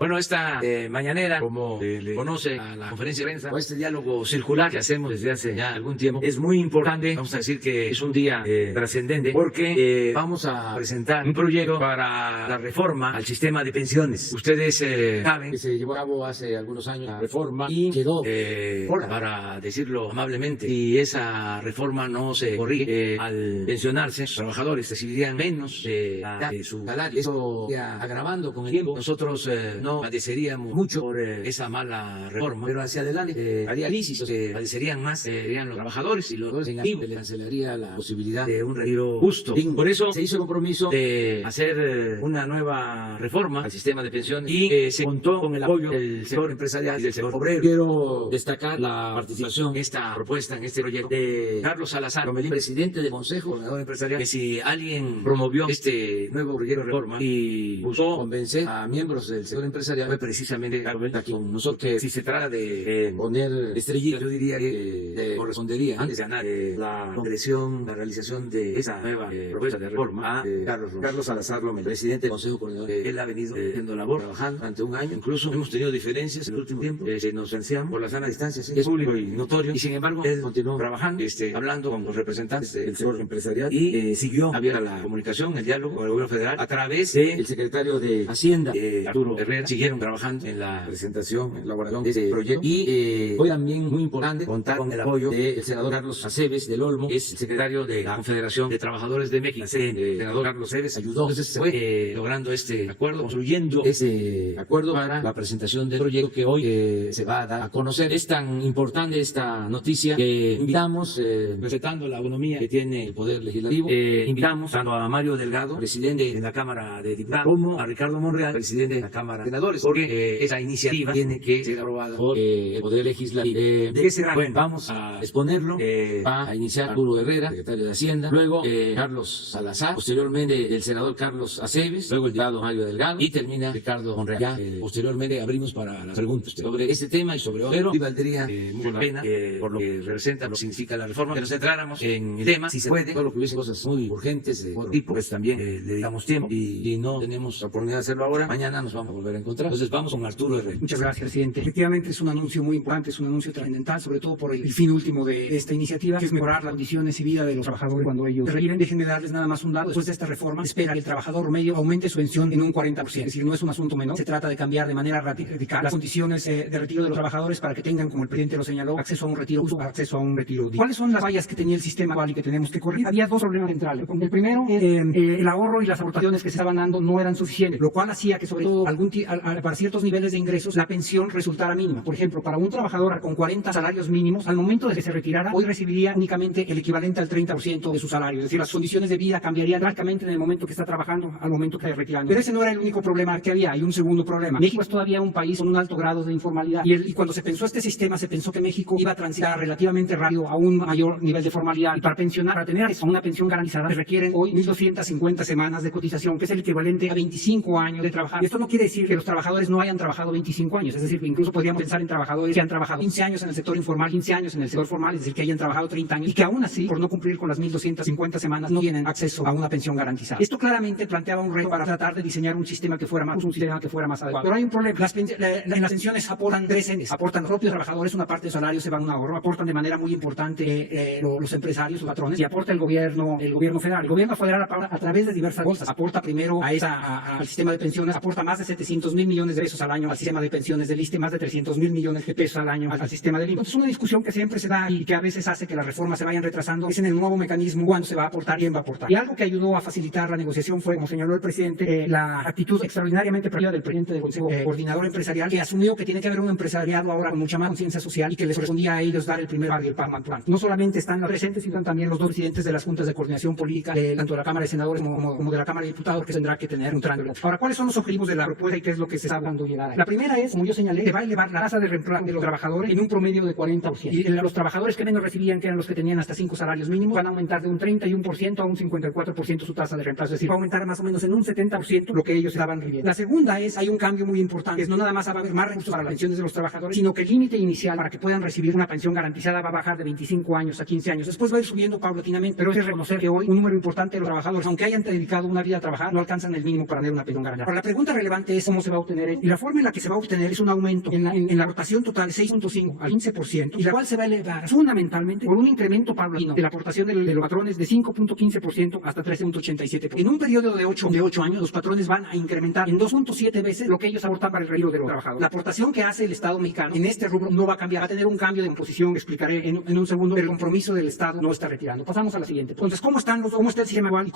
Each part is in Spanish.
Bueno, esta mañanera, como le conoce a la conferencia de prensa, o este diálogo circular que hacemos desde hace ya algún tiempo, es muy importante. Vamos a decir que es un día trascendente porque vamos a presentar un proyecto para la reforma al sistema de pensiones. Ustedes saben que se llevó a cabo hace algunos años la reforma y quedó sola, para decirlo amablemente, y esa reforma no se corrige. Al pensionarse, los trabajadores recibirían menos de su salario. Eso está agravando con el tiempo. Nosotros no padeceríamos mucho por esa mala reforma, pero hacia adelante haría crisis, que padecerían más serían los trabajadores y los en activo. Se le cancelaría la posibilidad de un retiro justo. Por eso se hizo el compromiso de hacer una nueva reforma al sistema de pensiones y se contó con el apoyo del sector empresarial y del sector obrero. Quiero destacar la participación en esta propuesta, en este proyecto, de Carlos Salazar Lomelín, presidente del Consejo Coordinador Empresarial, que si alguien promovió este nuevo proyecto de reforma y buscó convencer a miembros del sector empresarial, fue precisamente Carlos aquí con nosotros. Que si se trata de poner estrellitas, yo diría que correspondería, antes de ganar la concreción, la realización de esa nueva propuesta de reforma, a Carlos Salazar Lomelín, presidente del Consejo Coordinador. Él ha venido haciendo labor, trabajando durante un año. Incluso hemos tenido diferencias en el último tiempo, nos financiamos por la sana distancia, es público y notorio, y sin embargo él continuó trabajando, hablando con los representantes del sector empresarial y siguió abierta la comunicación, el diálogo con el gobierno federal a través del secretario de Hacienda, Arturo Herrera. Siguieron trabajando en la presentación, en la elaboración de este proyecto, y fue también muy importante contar con el apoyo del senador Carlos Aceves del Olmo, que es el secretario de la Confederación de Trabajadores de México. El senador Carlos Aceves ayudó. Entonces se fue logrando este acuerdo, construyendo ese acuerdo para la presentación del proyecto que hoy se va a dar a conocer. Es tan importante esta noticia que invitamos, respetando la autonomía que tiene el Poder Legislativo, invitamos tanto a Mario Delgado, presidente de la Cámara de Diputados, como a Ricardo Monreal, presidente de la Cámara de Senadores, porque esa iniciativa tiene que ser aprobada por el Poder Legislativo. ¿De qué será? Bueno, vamos a exponerlo. Va a iniciar Arturo Herrera, secretario de Hacienda, luego Carlos Salazar, posteriormente el senador Carlos Aceves, luego el diputado Mario Delgado y termina Ricardo Monreal. Ya, posteriormente abrimos para las preguntas sobre este tema y sobre otro, pero valdría mucho la pena, por lo que representa, lo que significa la reforma, que nos centráramos en el tema, si se puede, todo lo que hubiese cosas muy urgentes de otro tipo, pues también le dedicamos tiempo y no tenemos la oportunidad de hacerlo ahora. Mañana nos vamos a volver a encontrar. Entonces vamos con Arturo Herrera. Muchas gracias, presidente. Efectivamente es un anuncio muy importante, es un anuncio trascendental, sobre todo por el fin último de esta iniciativa, que es mejorar las condiciones y vida de los trabajadores cuando ellos se retiren. Déjenme darles nada más un dato. Después de esta reforma, espera que el trabajador medio aumente su pensión en un 40%. Es decir, no es un asunto menor. Se trata de cambiar de manera radical las condiciones de retiro de los trabajadores para que tengan, como el presidente lo señaló, acceso a un retiro justo, acceso a un retiro digno. ¿Cuáles son las fallas que tenía el sistema actual y que tenemos que corregir? Había dos problemas centrales. El primero es el ahorro y las aportaciones que se estaban dando no eran suficientes, lo cual hacía que, sobre todo, para ciertos niveles de ingresos, la pensión resultara mínima. Por ejemplo, para un trabajador con 40 salarios mínimos, al momento de que se retirara, hoy recibiría únicamente el equivalente al 30% de su salario. Es decir, las condiciones de vida cambiarían drásticamente en el momento que está trabajando al momento que está retirando. Pero ese no era el único problema que había. Hay un segundo problema. México es todavía un país con un alto grado de informalidad. Y cuando se pensó este sistema, se pensó que México iba a transitar relativamente rápido a un mayor nivel de formalidad. Y para tener a una pensión garantizada, se requieren hoy 1.250 semanas de cotización, que es el equivalente a 25 años de trabajar. Y esto no quiere decir que los trabajadores no hayan trabajado 25 años. Es decir, que incluso podríamos pensar en trabajadores que han trabajado 15 años en el sector informal, 15 años en el sector formal, es decir, que hayan trabajado 30 años y que aún así, por no cumplir con las 1.250 semanas, no tienen acceso a una pensión garantizada. Esto claramente planteaba un reto para tratar de diseñar un sistema que fuera más adecuado. Pero hay un problema. En las pensiones aportan tres entes. Aportan los propios trabajadores, una parte del salario se va a un ahorro, aportan de manera muy importante los empresarios, los patrones, y aporta el gobierno federal. El gobierno federal a través de diversas bolsas aporta primero al sistema de pensiones, aporta más de 700,000 millones de pesos al año al sistema de pensiones del ISSSTE, más de 300,000 millones de pesos al año al sistema del IMSS. Entonces, una discusión que siempre se da y que a veces hace que las reformas se vayan retrasando es en el nuevo mecanismo cuándo se va a aportar, quién va a aportar. Y algo que ayudó a facilitar la negociación fue, como señaló el presidente, la actitud extraordinariamente proactiva del presidente del Consejo Coordinador Empresarial, que asumió que tiene que haber un empresariado ahora con mucha más conciencia social y que les correspondía a ellos dar el primer paso y el plan. No solamente están los presentes, sino también los dos presidentes de las juntas de coordinación política, tanto de la Cámara de Senadores como de la Cámara de Diputados, que tendrá que tener un tránsito. Ahora, ¿cuáles son los objetivos de la propuesta y qué es lo que se está dando llegar? La primera es, como yo señalé, que va a elevar la tasa de reemplazo de los trabajadores en un promedio de 40%. Y los trabajadores que menos recibían, que eran los que tenían hasta 5 salarios mínimos, van a aumentar de un 31% a un 54% su tasa de reemplazo. Es decir, va a aumentar más o menos en un 70% lo que ellos estaban recibiendo. La segunda es, hay un cambio muy importante, es no nada más va a haber más recursos para las pensiones de los trabajadores, sino que el límite inicial para que puedan recibir una pensión garantizada va a bajar de 25 años a 15 años. Después va a ir subiendo paulatinamente, pero es reconocer que hoy un número importante de los trabajadores, aunque hayan dedicado una vida a trabajar, no alcanzan el mínimo para tener una pensión garantizada. Ahora, la pregunta relevante es cómo se se va a obtener y la forma en la que se va a obtener es un aumento en la aportación total de 6.5 al 15%, y la cual se va a elevar fundamentalmente por un incremento paulatino de la aportación de los patrones de 5.15% hasta 13.87%. En un periodo de 8 años, los patrones van a incrementar en 2.7 veces lo que ellos aportan para el retiro de los trabajadores. La aportación que hace el Estado mexicano en este rubro no va a cambiar, va a tener un cambio de composición que explicaré en un segundo, pero el compromiso del Estado no está retirando. Pasamos a la siguiente. Entonces, ¿cómo está el sistema actual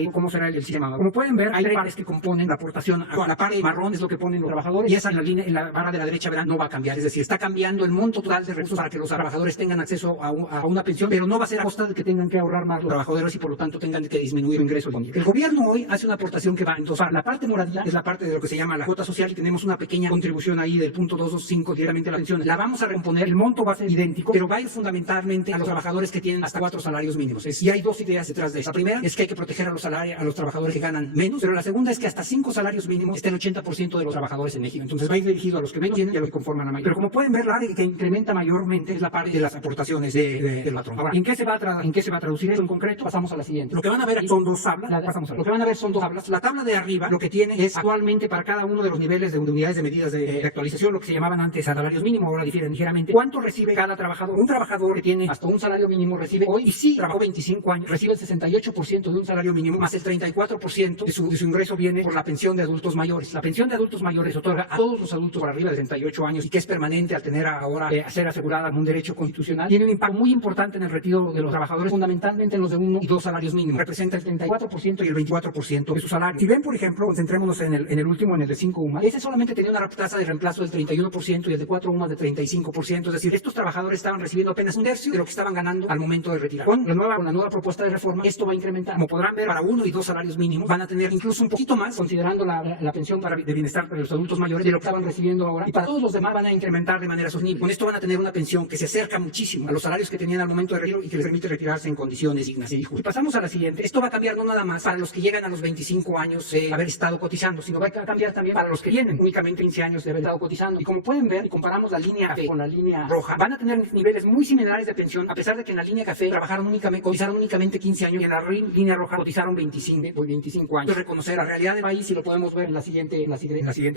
y cómo será el sistema actual? Como pueden ver, hay tres pares que componen la aportación. La parte marrón es lo que ponen los trabajadores, y esa en la barra de la derecha verán no va a cambiar. Es decir, está cambiando el monto total de recursos para que los trabajadores tengan acceso a una pensión, pero no va a ser a costa de que tengan que ahorrar más los trabajadores y por lo tanto tengan que disminuir su ingreso. El gobierno hoy hace una aportación que va en dos partes. La parte moradilla es la parte de lo que se llama la cuota social, y tenemos una pequeña contribución ahí del punto 225 directamente a la pensión. La vamos a recomponer, el monto va a ser idéntico, pero va a ir fundamentalmente a los trabajadores que tienen hasta 4 salarios mínimos. Y hay dos ideas detrás de eso. La primera es que hay que proteger a los trabajadores que ganan menos, pero la segunda es que hasta 5 salarios mínimos está el 80% de los trabajadores en México. Entonces va a ir dirigido a los que menos tienen y a los que conforman la mayoría. Pero como pueden ver, la área que incrementa mayormente es la parte de las aportaciones del patrón. Ahora, ¿en qué se va a traducir eso en concreto? Pasamos a la siguiente. Lo que van a ver aquí son dos tablas. Lo que van a ver son dos tablas. La tabla de arriba lo que tiene es actualmente para cada uno de los niveles de unidades de medidas de actualización, lo que se llamaban antes salarios mínimos, ahora difieren ligeramente. ¿Cuánto recibe cada trabajador? Un trabajador que tiene hasta un salario mínimo recibe hoy, y sí trabajó 25 años, recibe el 68% de un salario mínimo, más el 34% de su ingreso viene por la pensión de adultos mayores. La pensión de adultos mayores otorga a todos los adultos por arriba de 68 años y que es permanente al tener ahora a ser asegurada como un derecho constitucional. Tiene un impacto muy importante en el retiro de los trabajadores, fundamentalmente en los de 1 y 2 salarios mínimos. Representa el 34% y el 24% de su salario. Si ven, por ejemplo, concentrémonos en el último, en el de 5 UMAS, ese solamente tenía una tasa de reemplazo del 31% y el de 4 UMAS de 35%. Es decir, estos trabajadores estaban recibiendo apenas un tercio de lo que estaban ganando al momento de retirar. Con la nueva propuesta de reforma, esto va a incrementar. Como podrán ver, para 1 y 2 salarios mínimos van a tener incluso un poquito más, considerando la pensión de bienestar para los adultos mayores, de lo que estaban recibiendo ahora. Y para todos los demás van a incrementar de manera sostenible. Con esto van a tener una pensión que se acerca muchísimo a los salarios que tenían al momento de retiro y que les permite retirarse en condiciones dignas y justas. Y pasamos a la siguiente. Esto va a cambiar no nada más para los que llegan a los 25 años de haber estado cotizando, sino va a cambiar también para los que tienen únicamente 15 años de haber estado cotizando. Y como pueden ver, y comparamos la línea café con la línea roja, van a tener niveles muy similares de pensión, a pesar de que en la línea café cotizaron únicamente 15 años y en la línea roja cotizaron 25 años. Reconocer la realidad del país, y lo podemos ver en la siguiente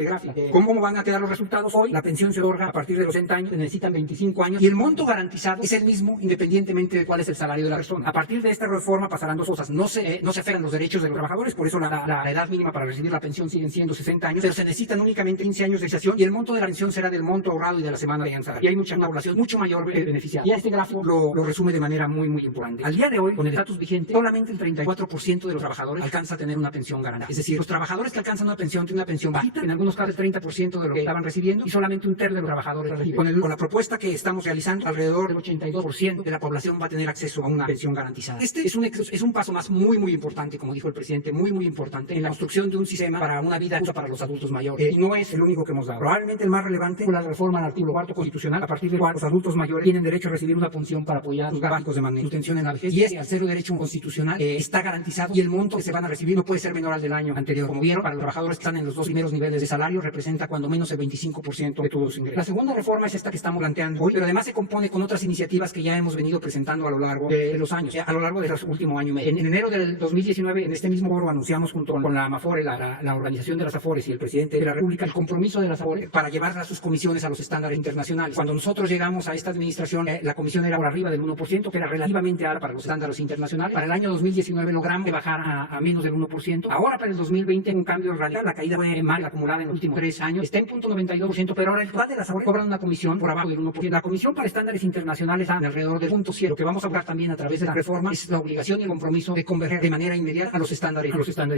gráfica. ¿Cómo van a quedar los resultados hoy? La pensión se otorga a partir de los 60 años, se necesitan 25 años, y el monto garantizado es el mismo independientemente de cuál es el salario de la persona. A partir de esta reforma pasarán dos cosas. No se afectan los derechos de los trabajadores, por eso la edad mínima para recibir la pensión siguen siendo 60 años, pero se necesitan únicamente 15 años de gestación, y el monto de la pensión será del monto ahorrado y de la semana de salario. Y hay una población mucho mayor beneficiada. Y este gráfico lo resume de manera muy importante. Al día de hoy, con el estatus vigente, solamente el 34% de los trabajadores alcanza a tener una pensión garantizada. Es decir, los trabajadores que alcanzan una pensión tienen una pensión bajita, en algunos casos el 30% de lo que estaban recibiendo, y solamente un tercio de los trabajadores reciben. Con la propuesta que estamos realizando, alrededor del 82% de la población va a tener acceso a una pensión garantizada. Este es un paso más muy importante, como dijo el presidente, muy importante en la construcción de un sistema para una vida justa para los adultos mayores. Y no es el único que hemos dado. Probablemente el más relevante fue la reforma al artículo 4 constitucional, a partir del cual los adultos mayores tienen derecho a recibir una pensión para apoyar sus gastos de manutención en la vejez. Y ese, al ser un derecho constitucional, está garantizado, y el monto que se van a recibir no puede ser menor al del año anterior. Como vieron, para los trabajadores que están en los dos primeros niveles de salario, representa cuando menos el 25% de todos los ingresos. La segunda reforma es esta que estamos planteando hoy, pero además se compone con otras iniciativas que ya hemos venido presentando a lo largo de los años, a lo largo de los últimos años y medio. En enero del 2019, en este mismo foro, anunciamos junto con la AMAFORE, la Organización de las AFORES, y el presidente de la República, el compromiso de las AFORES para llevar a sus comisiones a los estándares internacionales. Cuando nosotros llegamos a esta administración, la comisión era por arriba del 1%, que era relativamente alta para los estándares internacionales. Para el año 2019 logramos bajar a menos del 1%. Ahora, para el 2020, un cambio radical. La caída fue mal acumulada en los últimos 3 años. Está en 0.92%, pero ahora el total de las AFORES cobran una comisión por abajo del 1%. La comisión para estándares internacionales está alrededor del 0.7%. Lo que vamos a hablar también a través de la reforma es la obligación y el compromiso de converger de manera inmediata a los estándares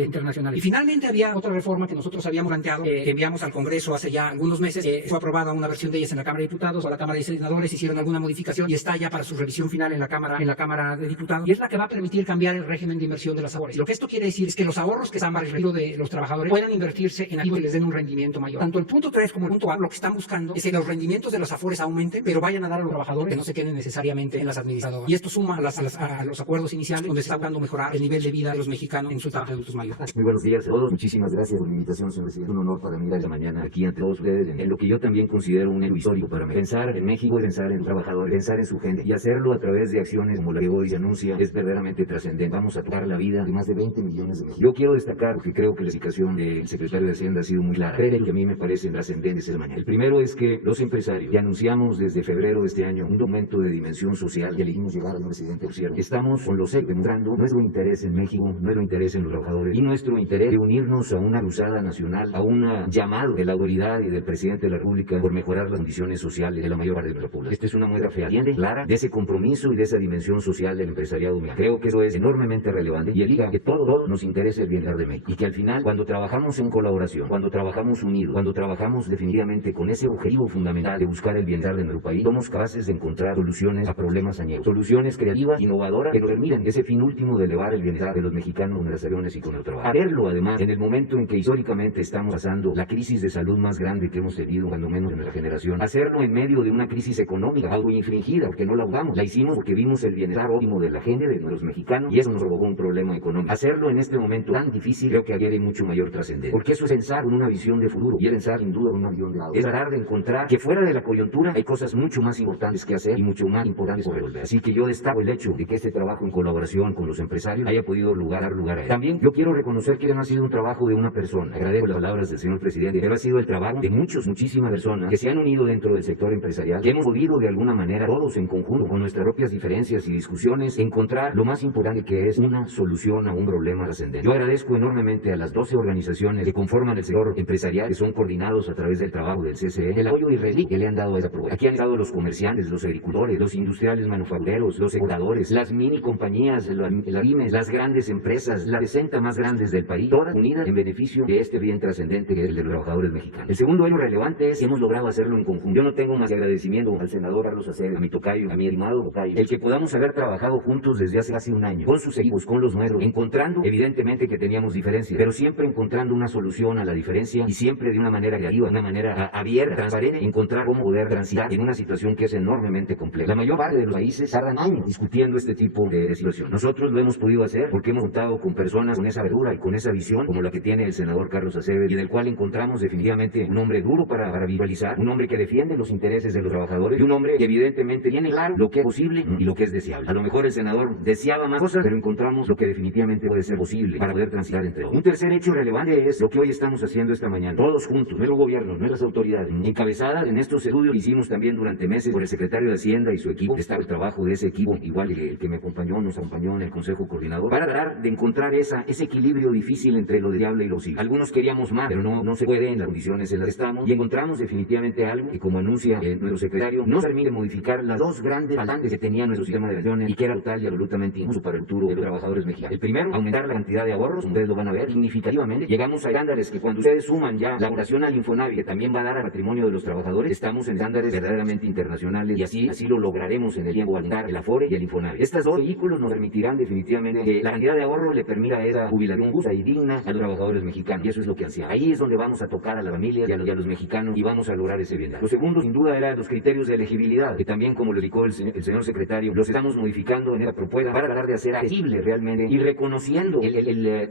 internacionales. Y finalmente había otra reforma que nosotros habíamos planteado, que enviamos al Congreso hace ya algunos meses. Fue aprobada una versión de ellas en la Cámara de Diputados, o la Cámara de Senadores hicieron alguna modificación y está ya para su revisión final en la Cámara de Diputados, y es la que va a permitir cambiar el régimen de inversión de las AFORES. Lo que esto quiere decir es que los ahorros que están para el retiro de los trabajadores puedan invertirse en activos y les den un rendimiento mayor. Tanto el punto 3 como el punto A lo que están buscando es que los rendimientos de las AFORES aumenten, pero vayan a dar a los trabajadores, que no se queden necesariamente en las administradoras. Y esto suma a los acuerdos iniciales, donde se está buscando mejorar el nivel de vida de los mexicanos en su etapa de adultos mayores. Muy buenos días a todos. Muchísimas gracias por la invitación, señor presidente. Es un honor para mí esta mañana aquí ante todos ustedes en lo que yo también considero un hecho histórico para mí. Pensar en México, pensar en el trabajador, pensar en su gente, y hacerlo a través de acciones como la que hoy se anuncia es verdaderamente trascendente. Vamos a tocar la vida de más de 20 millones de mexicanos. Yo quiero destacar, porque creo que la explicación del secretario de Hacienda sido muy clara. Tres que a mí me parecen trascendentes el mañana. El primero es que los empresarios que anunciamos desde febrero de este año un documento de dimensión social y elegimos llegar al presidente, por cierto, estamos con los demostrando nuestro interés en México, nuestro interés en los trabajadores y nuestro interés de unirnos a una cruzada nacional, a un llamado de la autoridad y del presidente de la República por mejorar las condiciones sociales de la mayor parte de nuestra población. Esta es una muestra fehaciente, clara, de ese compromiso y de esa dimensión social del empresariado mexicano. Creo que eso es enormemente relevante y eliga que todo nos interese el bienestar de México y que al final, cuando trabajamos en colaboración, cuando trabajamos unidos, cuando trabajamos definitivamente con ese objetivo fundamental de buscar el bienestar de nuestro país, somos capaces de encontrar soluciones a problemas añejos, soluciones creativas, innovadoras, que nos permitan ese fin último de elevar el bienestar de los mexicanos con las acciones y con el trabajo. A verlo además en el momento en que históricamente estamos pasando la crisis de salud más grande que hemos tenido, cuando menos en nuestra generación. Hacerlo en medio de una crisis económica, algo infringida, porque no la jugamos. La hicimos porque vimos el bienestar óptimo de la gente, de los mexicanos, y eso nos provocó un problema económico. Hacerlo en este momento tan difícil, creo que adquiere mucho mayor trascendencia. Porque eso es pensar en una visión de futuro, y es pensar sin duda en una visión de lado. Es tratar de encontrar que fuera de la coyuntura hay cosas mucho más importantes que hacer y mucho más importantes por resolver. Así que yo destaco el hecho de que este trabajo en colaboración con los empresarios haya podido dar lugar a él. También yo quiero reconocer que no ha sido un trabajo de una persona. Agradezco las palabras del señor presidente, pero ha sido el trabajo de muchísimas personas que se han unido dentro del sector empresarial, que hemos podido de alguna manera, todos en conjunto, con nuestras propias diferencias y discusiones, encontrar lo más importante, que es una solución a un problema trascendente. Yo agradezco enormemente a las 12 organizaciones que conforman el sector empresarial, que son coordinados a través del trabajo del CCE, el apoyo israelí que le han dado a esa propuesta. Aquí han estado los comerciantes, los agricultores, los industriales manufactureros, los exportadores, las mini compañías, las pymes, las grandes empresas, las 60 más grandes del país, todas unidas en beneficio de este bien trascendente que es el de los trabajadores mexicanos. El segundo hecho relevante es que hemos logrado hacerlo en conjunto. Yo no tengo más que agradecimiento al senador Carlos Acevedo, a mi tocayo, a mi estimado tocayo, el que podamos haber trabajado juntos desde hace casi un año, con sus equipos, con los nuestros, encontrando, evidentemente que teníamos diferencias, pero siempre encontrando una solución a la diferencia y siempre de una manera creativa, de una manera abierta, transparente, encontrar cómo poder transitar en una situación que es enormemente compleja. La mayor parte de los países tardan años discutiendo este tipo de situación. Nosotros lo hemos podido hacer porque hemos contado con personas con esa verdura y con esa visión como la que tiene el senador Carlos Acevedo, y del cual encontramos definitivamente un hombre duro para visualizar, un hombre que defiende los intereses de los trabajadores y un hombre que evidentemente tiene claro lo que es posible y lo que es deseable. A lo mejor el senador deseaba más cosas, pero encontramos lo que definitivamente puede ser posible para poder transitar entre todos. Un tercer hecho relevante es lo que hoy estamos haciendo esta mañana, todos juntos, nuestro gobierno, nuestras autoridades, encabezadas en estos estudios que hicimos también durante meses por el secretario de Hacienda y su equipo. Está el trabajo de ese equipo, igual que el que me acompañó, nos acompañó en el Consejo Coordinador, para tratar de encontrar ese equilibrio difícil entre lo deseable y lo posible. Algunos queríamos más, pero no se puede en las condiciones en las que estamos, y encontramos definitivamente algo que, como anuncia nuestro secretario, nos permite modificar las dos grandes faltantes que tenía nuestro sistema de pensiones y que era total y absolutamente injusto para el futuro de los trabajadores mexicanos. El primero, aumentar la cantidad de ahorros, como ustedes lo van a ver, significativamente. Llegamos a estándares que, cuando ustedes suman ya la aportación al Infonavit, que también va a dar al patrimonio de los trabajadores, estamos en estándares verdaderamente internacionales, y así lo lograremos en el tiempo, al el Afore y el Infonavit. Estos dos vehículos nos permitirán definitivamente que la cantidad de ahorro le permita esa jubilación justa y digna a los trabajadores mexicanos, y eso es lo que ansiamos. Ahí es donde vamos a tocar a las familias y a los mexicanos, y vamos a lograr ese bienestar. Lo segundo, sin duda, era los criterios de elegibilidad, que también, como lo indicó el señor secretario, los estamos modificando en esta propuesta para tratar de hacer accesible realmente, y reconociendo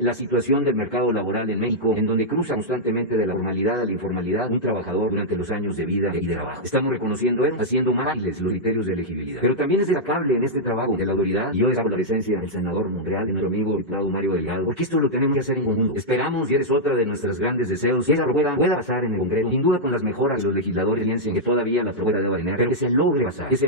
la situación del mercado laboral en México, en donde cruza constantemente de la formalidad a la informalidad un trabajador durante los años de vida y de trabajo. Estamos reconociendo eso, haciendo más ágiles los criterios de elegibilidad. Pero también es destacable en este trabajo de la autoridad, y yo destaco la presencia del senador Monreal, de nuestro amigo diputado Mario Delgado, porque esto lo tenemos que hacer en conjunto. Esperamos, y es otra de nuestros grandes deseos, que esa propuesta pueda pasar en el Congreso, sin duda con las mejoras que los legisladores piensen que todavía la propuesta debe tener, pero que se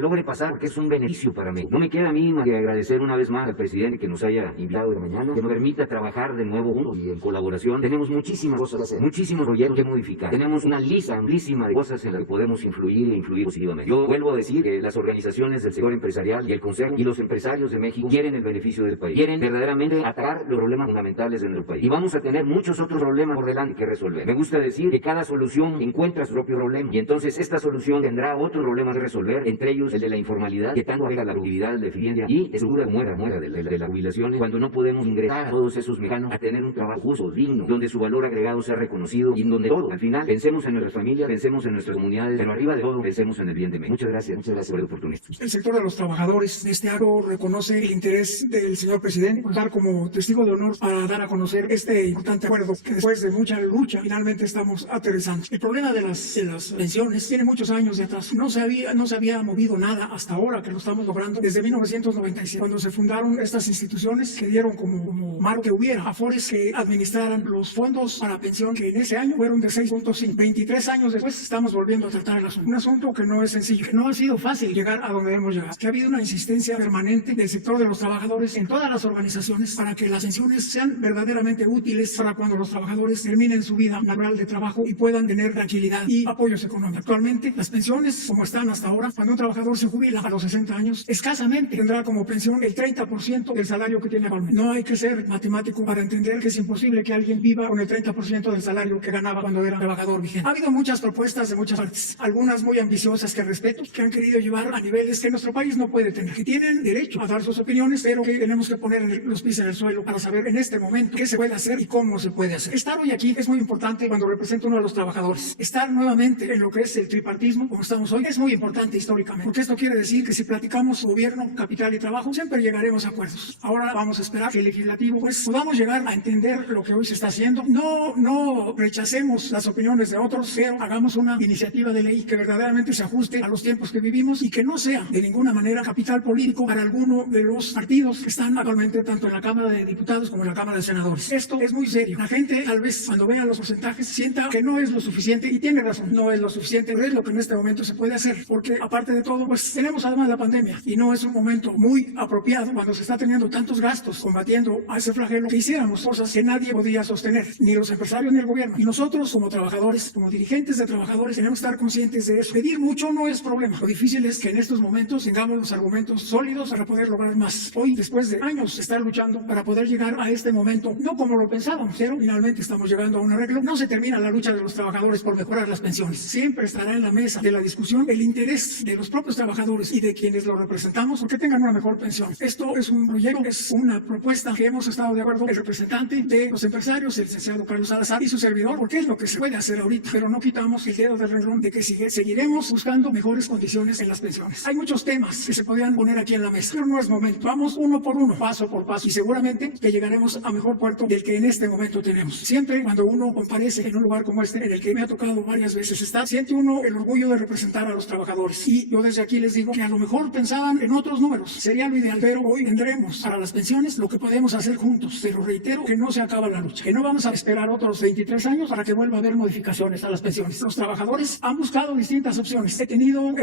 logre pasar, porque es un beneficio para México. No me queda a mí más que agradecer una vez más al presidente que nos haya invitado de mañana, que nos permita trabajar de nuevo juntos y en colaboración. Tenemos muchísimas cosas que hacer, muchísimos proyectos que modificar. Tenemos una lista amplísima de cosas en las que podemos influir e influir positivamente. Yo vuelvo a decir que las organizaciones del sector empresarial y el Consejo y los empresarios de México quieren el beneficio del país, quieren verdaderamente atacar los problemas fundamentales de nuestro país, y vamos a tener muchos otros problemas por delante que resolver. Me gusta decir que cada solución encuentra su propio problema, y entonces esta solución tendrá otros problemas que resolver, entre ellos el de la informalidad, que tanto agrega la productividad, la eficiencia y estructura muera de las jubilaciones, cuando no podemos ingresar a todos esos mexicanos a tener un trabajo justo, digno, donde su valor agregado sea reconocido, y donde todo, al final, pensemos en nuestras familias, pensemos en nuestras comunidades, pero arriba de todo, pensemos en el bien de México. Muchas gracias por la oportunidad. El sector de los trabajadores de este acto reconoce el interés del señor presidente por dar como testigo de honor para dar a conocer este importante acuerdo que, después de mucha lucha, finalmente estamos aterrizando. El problema de las pensiones tiene muchos años de atrás. No se había movido nada hasta ahora, que lo estamos logrando desde 1997, cuando se fundaron estas instituciones que dieron como marco que hubiera afores que administraran los fondos para pensiones inflación que en ese año fueron de 6.5. 23 años después estamos volviendo a tratar el asunto. Un asunto que no es sencillo, que no ha sido fácil llegar a donde hemos llegado, que ha habido una insistencia permanente del sector de los trabajadores en todas las organizaciones para que las pensiones sean verdaderamente útiles para cuando los trabajadores terminen su vida laboral de trabajo y puedan tener tranquilidad y apoyos económicos. Actualmente, las pensiones, como están hasta ahora, cuando un trabajador se jubila a los 60 años, escasamente tendrá como pensión el 30% del salario que tiene actualmente. No hay que ser matemático para entender que es imposible que alguien viva con el 30% del salario que ganaba cuando era trabajador vigente. Ha habido muchas propuestas de muchas partes, algunas muy ambiciosas que respeto, que han querido llevar a niveles que nuestro país no puede tener, que tienen derecho a dar sus opiniones, pero que tenemos que poner los pies en el suelo para saber en este momento qué se puede hacer y cómo se puede hacer. Estar hoy aquí es muy importante cuando represento a uno de los trabajadores. Estar nuevamente en lo que es el tripartismo, como estamos hoy, es muy importante históricamente, porque esto quiere decir que si platicamos gobierno, capital y trabajo, siempre llegaremos a acuerdos. Ahora vamos a esperar que el legislativo pues podamos llegar a entender lo que hoy se está haciendo. No rechacemos las opiniones de otros, pero hagamos una iniciativa de ley que verdaderamente se ajuste a los tiempos que vivimos y que no sea de ninguna manera capital político para alguno de los partidos que están actualmente tanto en la Cámara de Diputados como en la Cámara de Senadores. Esto es muy serio. La gente tal vez cuando vea los porcentajes sienta que no es lo suficiente y tiene razón, no es lo suficiente, pero es lo que en este momento se puede hacer, porque aparte de todo pues tenemos además la pandemia y no es un momento muy apropiado cuando se está teniendo tantos gastos combatiendo a ese flagelo que hiciéramos cosas que nadie podía sostener, ni los empresarios ni el gobierno. Y nosotros como trabajadores, como dirigentes de trabajadores, tenemos que estar conscientes de eso. Pedir mucho no es problema. Lo difícil es que en estos momentos tengamos los argumentos sólidos para poder lograr más. Hoy, después de años estar luchando para poder llegar a este momento, no como lo pensábamos, pero finalmente estamos llegando a un arreglo. No se termina la lucha de los trabajadores por mejorar las pensiones. Siempre estará en la mesa de la discusión el interés de los propios trabajadores y de quienes los representamos porque tengan una mejor pensión. Esto es un proyecto, es una propuesta que hemos estado de acuerdo el representante de los empresarios, el licenciado Carlos Salazar y su servidor, porque es lo que se puede hacer ahorita, pero no quitamos el dedo del renglón de que seguiremos buscando mejores condiciones en las pensiones. Hay muchos temas que se podrían poner aquí en la mesa, pero no es momento. Vamos uno por uno, paso por paso, y seguramente que llegaremos a mejor puerto del que en este momento tenemos. Siempre cuando uno comparece en un lugar como este, en el que me ha tocado varias veces estar, siente uno el orgullo de representar a los trabajadores. Y yo desde aquí les digo que a lo mejor pensaban en otros números, sería lo ideal, pero hoy tendremos para las pensiones lo que podemos hacer juntos. Pero reitero que no se acaba la lucha, que no vamos a esperar otros 23 años para que vuelva a haber modificaciones a las pensiones. Los trabajadores han buscado distintas opciones. He tenido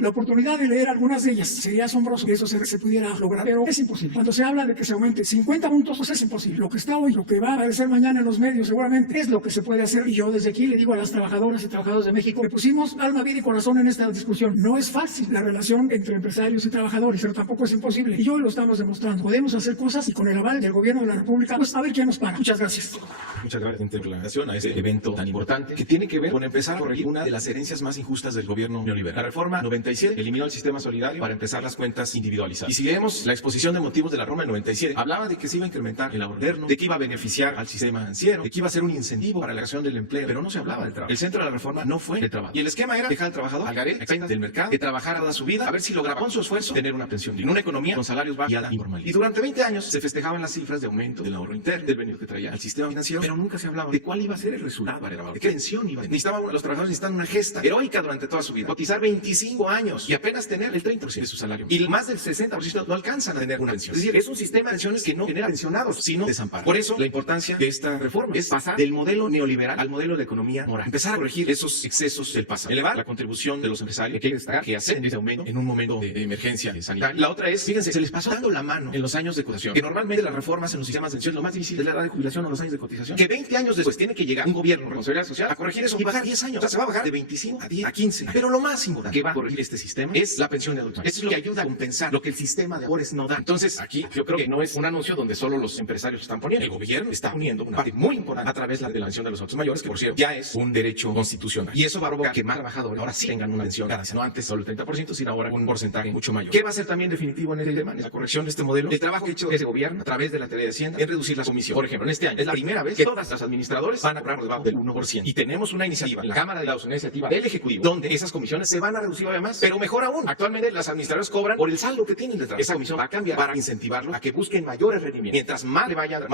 la oportunidad de leer algunas de ellas. Sería asombroso que eso se pudiera lograr, pero es imposible. Cuando se habla de que se aumente 50 puntos, pues es imposible. Lo que está hoy, lo que va a aparecer mañana en los medios seguramente es lo que se puede hacer. Y yo desde aquí le digo a las trabajadoras y trabajadores de México que pusimos alma, vida y corazón en esta discusión. No es fácil la relación entre empresarios y trabajadores, pero tampoco es imposible. Y hoy lo estamos demostrando. Podemos hacer cosas y con el aval del gobierno de la República, pues a ver quién nos para. Muchas gracias. Muchas gracias en relación a este evento tan importante que tiene que ver con empezar a corregir una de las herencias más injustas del gobierno neoliberal. La reforma 97 eliminó el sistema solidario para empezar las cuentas individualizadas. Y si leemos la exposición de motivos de la reforma 97, hablaba de que se iba a incrementar el ahorro interno, de que iba a beneficiar al sistema financiero, de que iba a ser un incentivo para la creación del empleo, pero no se hablaba del trabajo. El centro de la reforma no fue el trabajo. Y el esquema era dejar al trabajador al garete, expendas del mercado, que trabajara toda su vida, a ver si lograba con su esfuerzo tener una pensión en una economía con salarios bajos y informal. Y durante 20 años se festejaban las cifras de aumento del ahorro interno, del beneficio que traía al sistema financiero, pero nunca se hablaba de cuál iba a ser el resultado para el ahorro, de qué pensión iba a tener. Los trabajadores necesitan una gesta heroica durante toda su vida, cotizar 25 años y apenas tener el 30% de su salario. Y más del 60% no alcanzan a tener una pensión. Es decir, es un sistema de pensiones que no genera pensionados, sino desamparo. Por eso, la importancia de esta reforma es pasar del modelo neoliberal al modelo de economía moral. Empezar a corregir esos excesos del pasado. Elevar la contribución de los empresarios, que hay que destacar que hacen ese aumento en un momento de emergencia sanitaria. La otra es, fíjense, se les pasó dando la mano en los años de cotización, que normalmente las reformas en los sistemas de pensión, lo más difícil es la edad de jubilación o los años de cotización, que 20 años después tiene que llegar un gobierno con responsabilidad social a corregir eso y bajar 10 años. O sea, se va a bajar de 25 a 10 a 15. Pero lo más importante que va a corregir este sistema es la pensión de adultos. Esto es lo que ayuda a compensar lo que el sistema de ahorros no da. Entonces, aquí yo creo que no es un anuncio donde solo los empresarios están poniendo. El gobierno está poniendo una parte muy importante a través de la pensión de los adultos mayores, que por cierto ya es un derecho constitucional. Y eso va a provocar que más trabajadores ahora sí tengan una pensión cada año. No antes solo el 30%, sino ahora un porcentaje mucho mayor. ¿Qué va a ser también definitivo en el tema? Es la corrección de este modelo. El trabajo que ha hecho ese gobierno a través de la Teoría de Hacienda en reducir la comisión. Por ejemplo, en este año es la primera vez que todas las administradores van a cobrar por debajo del 1%. Y tenemos una iniciativa en la Cámara de Diputados, una iniciativa del Ejecutivo, donde esas comisiones se van a reducir además. Pero mejor aún, actualmente las administradoras cobran por el saldo que tienen detrás. Esa comisión va a cambiar para incentivarlos a que busquen mayores rendimientos. Mientras más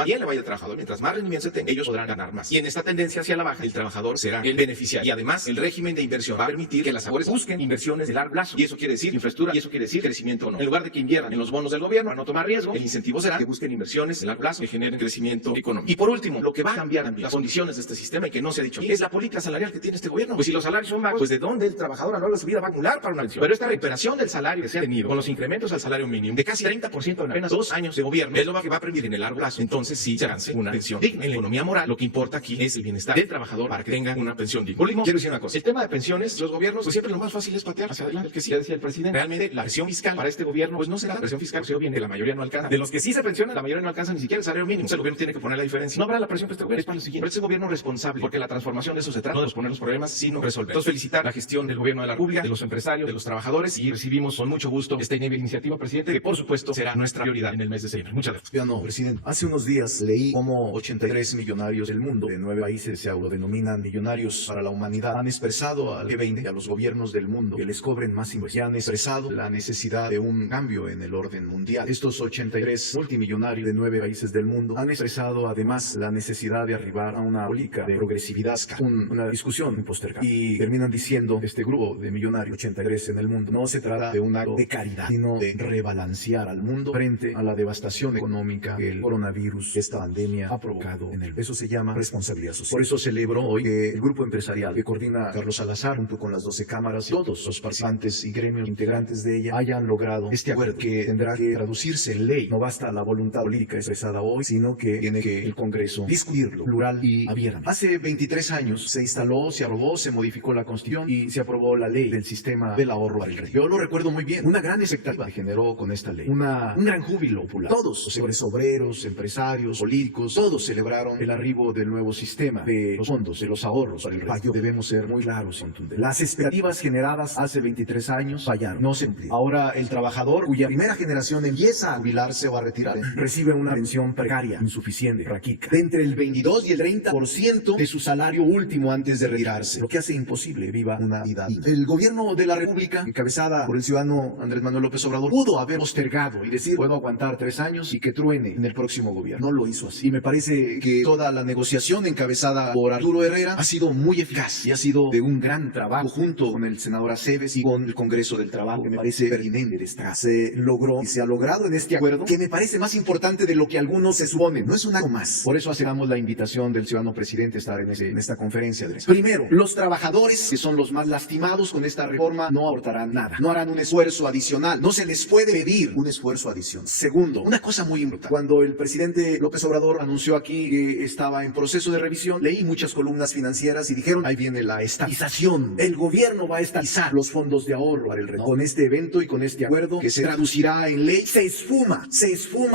bien le vaya al trabajador, mientras más rendimiento se tenga, ellos podrán ganar más. Y en esta tendencia hacia la baja, el trabajador será el beneficiario. Y además, el régimen de inversión va a permitir que las AFORES busquen inversiones de largo plazo. Y eso quiere decir infraestructura, y eso quiere decir crecimiento o no. En lugar de que inviertan en los bonos del gobierno para no tomar riesgo, el incentivo será que busquen inversiones de largo plazo que generen crecimiento económico. Y por último, lo que va a cambiar las condiciones de este sistema y que no se ha dicho. ¿Qué es la política salarial que tiene este gobierno? Pues si los salarios son bajos, pues ¿de dónde el trabajador a la hora de su vida va a acumular para una pensión? Pero esta recuperación del salario que se ha tenido con los incrementos al salario mínimo de casi 30% en apenas 2 años de gobierno es lo que va a permitir en el largo plazo. Entonces sí se avance una pensión digna. En la economía moral lo que importa aquí es el bienestar del trabajador para que tenga una pensión digna. Por último, quiero decir una cosa. El tema de pensiones, los gobiernos, pues siempre lo más fácil es patear hacia adelante, que sí, ya decía el presidente. Realmente la presión fiscal para este gobierno, pues no será la presión fiscal, si bien que la mayoría no alcanza. De los que sí se pensionan, la mayoría no alcanza ni siquiera el salario mínimo. Entonces el gobierno tiene que poner la diferencia. No habrá la presión para este gobierno, es para el siguiente. Pero este gobierno responsable, porque la transformación de eso se trata, no de poner los problemas, sino resolver. Entonces felicitar la gestión del gobierno de la República, de los empresarios, de los trabajadores, y recibimos con mucho gusto esta iniciativa, presidente, que por supuesto será nuestra prioridad en el mes de septiembre. Muchas gracias. Ya no, presidente. Hace unos días leí cómo 83 millonarios del mundo de 9 países se autodenominan millonarios para la humanidad. Han expresado al G20 y a los gobiernos del mundo que les cobren más impuestos. Y han expresado la necesidad de un cambio en el orden mundial. Estos 83 multimillonarios de 9 países del mundo han expresado además la necesidad de arribar a una política de progresividad, una discusión impostergada. Y terminan diciendo este grupo de millonarios, 83 en el mundo, no se trata de un acto de caridad, sino de rebalancear al mundo frente a la devastación económica que el coronavirus, esta pandemia, ha provocado en él. Eso se llama responsabilidad social. Por eso celebro hoy que el grupo empresarial que coordina Carlos Salazar junto con las 12 cámaras y todos los participantes y gremios integrantes de ella hayan logrado este acuerdo que tendrá que traducirse en ley. No basta la voluntad política expresada hoy, sino que tiene que el Congreso discutirlo plural y abiertamente. Hace 23 años se instaló, se aprobó, se modificó la Constitución y se aprobó la ley del sistema del ahorro para el retiro. Yo lo recuerdo muy bien. Una gran expectativa generó con esta ley. Un gran júbilo popular. Todos, los obreros, empresarios, políticos, todos celebraron el arribo del nuevo sistema de los fondos, de los ahorros para el retiro. Debemos ser muy claros y contundentes. Las expectativas generadas hace 23 años fallaron, no se cumplieron. Ahora el trabajador cuya primera generación empieza a jubilarse o a retirar recibe una pensión precaria, insuficiente, raquítica, de entre el 22 y el 30% de su salario último antes de retirarse, lo que hace imposible viva una vida digna. El gobierno de la República, encabezada por el ciudadano Andrés Manuel López Obrador, pudo haber postergado y decir, puedo aguantar 3 años y que truene en el próximo gobierno. No lo hizo así. Y me parece que toda la negociación encabezada por Arturo Herrera ha sido muy eficaz y ha sido de un gran trabajo junto con el senador Aceves y con el Congreso del Trabajo, que me parece pertinente destacar. Se logró y se ha logrado en este acuerdo, que me parece más importante de lo que algunos se suponen. No es un algo más. Por eso aceptamos la invitación del ciudadano presidente a estar en esta conferencia. Primero, los trabajadores, que son los más lastimados con esta reforma, no aportarán nada. No harán un esfuerzo adicional. No se les puede pedir un esfuerzo adicional. Segundo, una cosa muy importante. Cuando el presidente López Obrador anunció aquí que estaba en proceso de revisión, leí muchas columnas financieras y dijeron, ahí viene la estatización. El gobierno va a estatizar los fondos de ahorro para el retiro. Con este evento y con este acuerdo que se traducirá en ley, se esfuma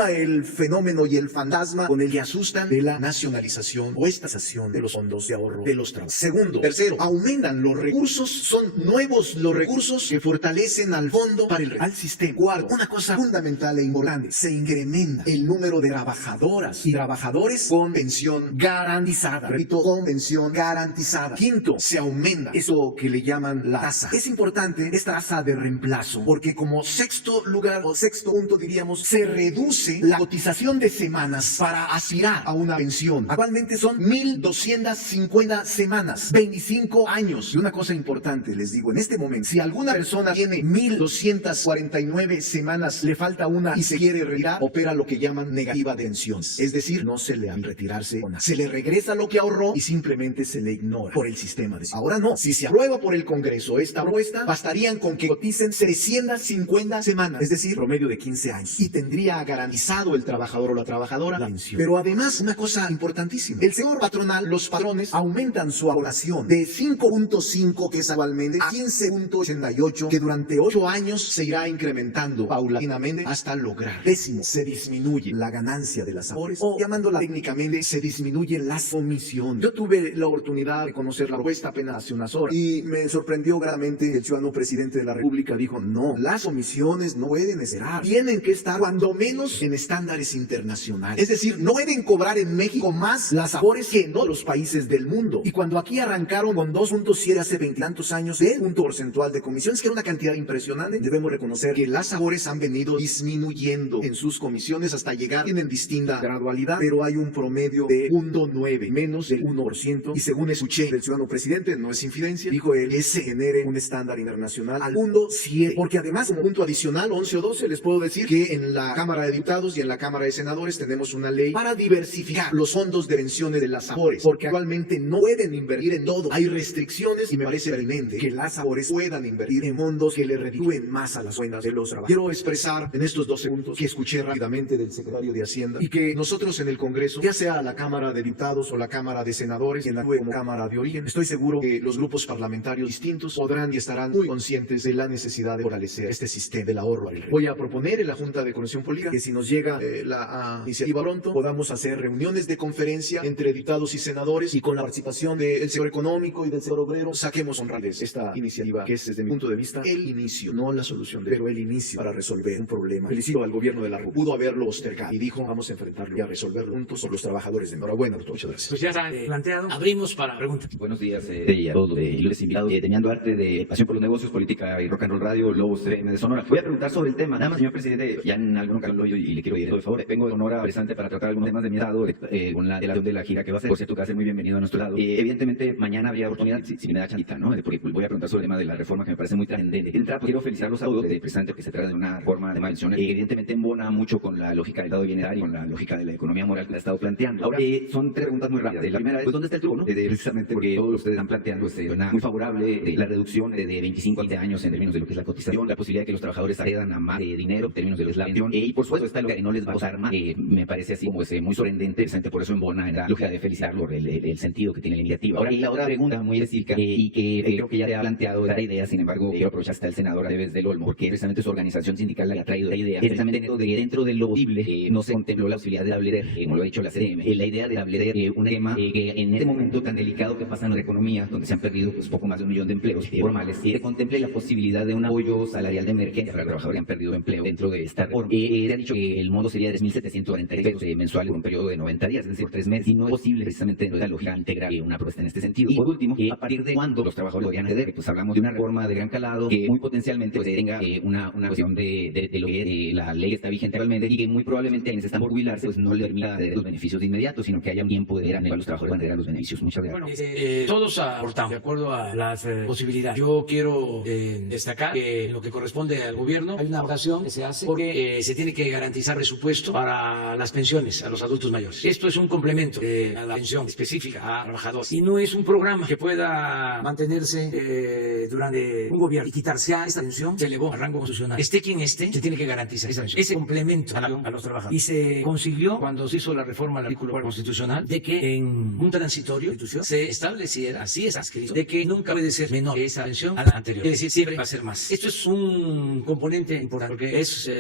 el fenómeno y el fantasma con el que asustan de la nacionalización o estatización de los fondos de ahorro de los trabajadores. Segundo, tercero, aumentan los recursos, son nuevos los recursos que fortalecen al fondo para al sistema. Cuarto, una cosa fundamental e importante, se incrementa el número de trabajadoras y trabajadores con pensión garantizada. Repito, con pensión garantizada. Quinto, se aumenta eso que le llaman la tasa. Es importante esta tasa de reemplazo, porque como sexto lugar o sexto punto diríamos, se reduce la cotización de semanas para aspirar a una pensión. Actualmente son 1,250 semanas, 25 años. Y una cosa importante les digo, en este momento, si alguna persona tiene 1,249 semanas, le falta una y se quiere retirar, opera lo que llaman negativa de pensión. Es decir, no se le al retirarse o nada. Se le regresa lo que ahorró y simplemente se le ignora por el sistema de salud. Ahora no, si se aprueba por el Congreso esta propuesta, bastarían con que coticen 350 semanas, es decir, promedio de 15 años, y tendría garantizado el trabajador o la trabajadora la pensión. Pero además, una cosa importantísima, el sector patronal, los patrones aumentan su aportación de 5.5, que es actualmente, a 15.88, que durante 8 años se irá incrementando paulatinamente hasta lograr. Décimo, se disminuye la ganancia de las AFORES, o llamándola técnicamente, se disminuyen las comisiones. Yo tuve la oportunidad de conocer la propuesta apenas hace unas horas y me sorprendió grandemente que el ciudadano presidente de la República dijo, no, las comisiones no pueden esperar, tienen que estar cuando menos en estándares internacionales. Es decir, no pueden cobrar en México más las AFORES que en todos los países del mundo. Y cuando aquí arrancaron con 2.7 hace 20 tantos años de punto porcentual de comisiones, que era una cantidad impresionante, debemos reconocer que las AFORES han venido disminuyendo en sus comisiones hasta llegar, tienen distinta gradualidad, pero hay un promedio de 0.9, menos del 1%, y según escuché del ciudadano presidente, no es infidencia, dijo él, que se genere un estándar internacional al mundo 7, porque además, como punto adicional, 11 o 12, les puedo decir que en la Cámara de Diputados y en la Cámara de Senadores tenemos una ley para diversificar los fondos fondos de pensiones de las AFORES, porque actualmente no pueden invertir en todo. Hay restricciones y me parece realmente que las AFORES puedan invertir en fondos que le reditúen más a las cuentas de los trabajadores. Quiero expresar en estos 12 puntos que escuché rápidamente del secretario de Hacienda y que nosotros en el Congreso, ya sea la Cámara de Diputados o la Cámara de Senadores, quien actúe como Cámara de Origen, estoy seguro que los grupos parlamentarios distintos podrán y estarán muy conscientes de la necesidad de fortalecer este sistema del ahorro. Voy a proponer en la Junta de Coordinación Política que si nos llega la iniciativa pronto, podamos hacer reuniones de conferencia entre diputados y senadores y con la participación del sector económico y del sector obrero, saquemos honradez esta iniciativa que es desde mi punto de vista el inicio, no la solución, pero el inicio para resolver un problema. Felicito al gobierno de la República, pudo haberlo postergado y dijo vamos a enfrentarlo y a resolverlo juntos por los trabajadores. Enhorabuena, doctor. Muchas gracias. Pues ya está planteado. Abrimos para preguntas. Buenos días y a todos los invitados. Teniendo arte de Pasión por los Negocios, Política y Rock and Roll Radio, Lobos de Sonora. Voy a preguntar sobre el tema. Nada más, señor presidente, ya en alguno que y le quiero pedir por favor. Vengo de Sonora presente para tratar algunos temas de mi estado con la relación de la gira que va a hacer. Por cierto, que va a ser muy bienvenido a nuestro lado. Evidentemente, mañana habría oportunidad, si me da chanita, ¿no? Porque voy a preguntar sobre el tema de la reforma que me parece muy trascendente. Quiero felicitarlos a todos de presente porque se trata de una reforma de maldiciones que evidentemente embona mucho con la lógica del Estado de bienestar y con la lógica de la economía moral que ha estado planteando. Ahora, son tres preguntas muy rápidas. La primera es, pues, ¿dónde está el truco, no? Precisamente porque todos ustedes están planteando una muy favorable de la reducción de 25 a 20 años en términos de lo que es la cotización, la posibilidad de que los trabajadores accedan a más dinero en términos de lo que es la pensión, y por supuesto está lo que no les va a costar más. Me parece así como muy sorprendente, precisamente por eso embona en la lógica de felicitarlo, el sentido que tiene la iniciativa. Ahora, y la otra pregunta muy específica, y que creo que ya le ha planteado la idea, sin embargo, quiero aprovechar hasta el senador Aleves del Olmo, porque precisamente su organización sindical le ha traído la idea, precisamente dentro de lo posible, no se contempló la posibilidad de establecer, como lo ha dicho la CDM, la idea de establecer un esquema que en este momento tan delicado que pasa en la economía, donde se han perdido pues poco más de 1 millón de empleos formales, se contemple la posibilidad de un apoyo salarial de emergencia para los trabajadores que han perdido empleo dentro de esta reforma. Se ha dicho que el monto sería de 3.740 pesos mensuales por un periodo de 90 días, es decir, por 3 meses, y no es posible precisamente dentro de la lógica integrar una propuesta en este sentido. Y por último, a partir de cuándo los trabajadores podrían acceder, pues hablamos de una reforma de gran calado que muy potencialmente pues, tenga una cuestión de lo que la ley está vigente actualmente y que muy probablemente quienes están por jubilarse pues no le permita de los beneficios de inmediato, sino que haya un tiempo de los trabajadores van a los beneficios. Muchas gracias. Bueno, todos aportamos de acuerdo a las posibilidades. Yo quiero destacar que en lo que corresponde al gobierno hay una votación que se hace porque se tiene que garantizar presupuesto para las pensiones a los adultos mayores. Esto es un complemento a la pensión específica a trabajadores y no es un programa que pueda mantenerse durante un gobierno y quitarse a esta pensión. Se elevó a rango constitucional. Esté quien esté, se tiene que garantizar esa pensión. Ese complemento a los trabajadores. Y se consiguió cuando se hizo la reforma al artículo constitucional de que en un transitorio se estableciera, así es escrito, de que nunca puede ser menor que esa pensión a la anterior. Es decir, siempre va a ser más. Esto es un componente importante porque es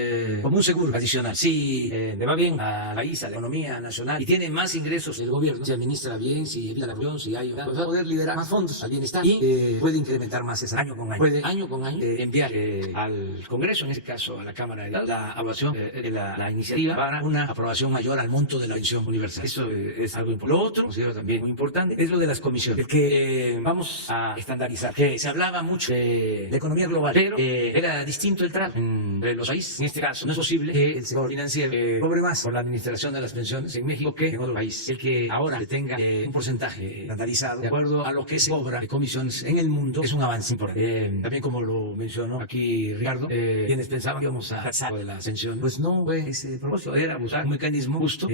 como un seguro adicional. Si le va bien a la país, a la economía nacional y tiene más ingresos el gobierno, si administra bien, si evita la corrupción, si hay, pues va a poder liderar más fondos al bienestar y puede incrementar más ese año con año. Puede año con año enviar al Congreso, en este caso a la Cámara de la aprobación de la iniciativa para una aprobación mayor al monto de la pensión universal. Eso es algo importante. Lo otro, considero también muy importante, es lo de las comisiones, que vamos a estandarizar. Que se hablaba mucho de la economía global, pero era distinto el trato entre los países. En este caso, no es posible que el sector financiero cobre más por la administración de las pensiones en México que en otro país. El que ahora tenga un porcentaje estandarizado de acuerdo a lo que se cobra de comisiones en el mundo es un avance importante. También como lo mencionó aquí Ricardo, quienes pensaban que íbamos a taxar de la pensión, pues no fue ese propósito, era buscar un mecanismo justo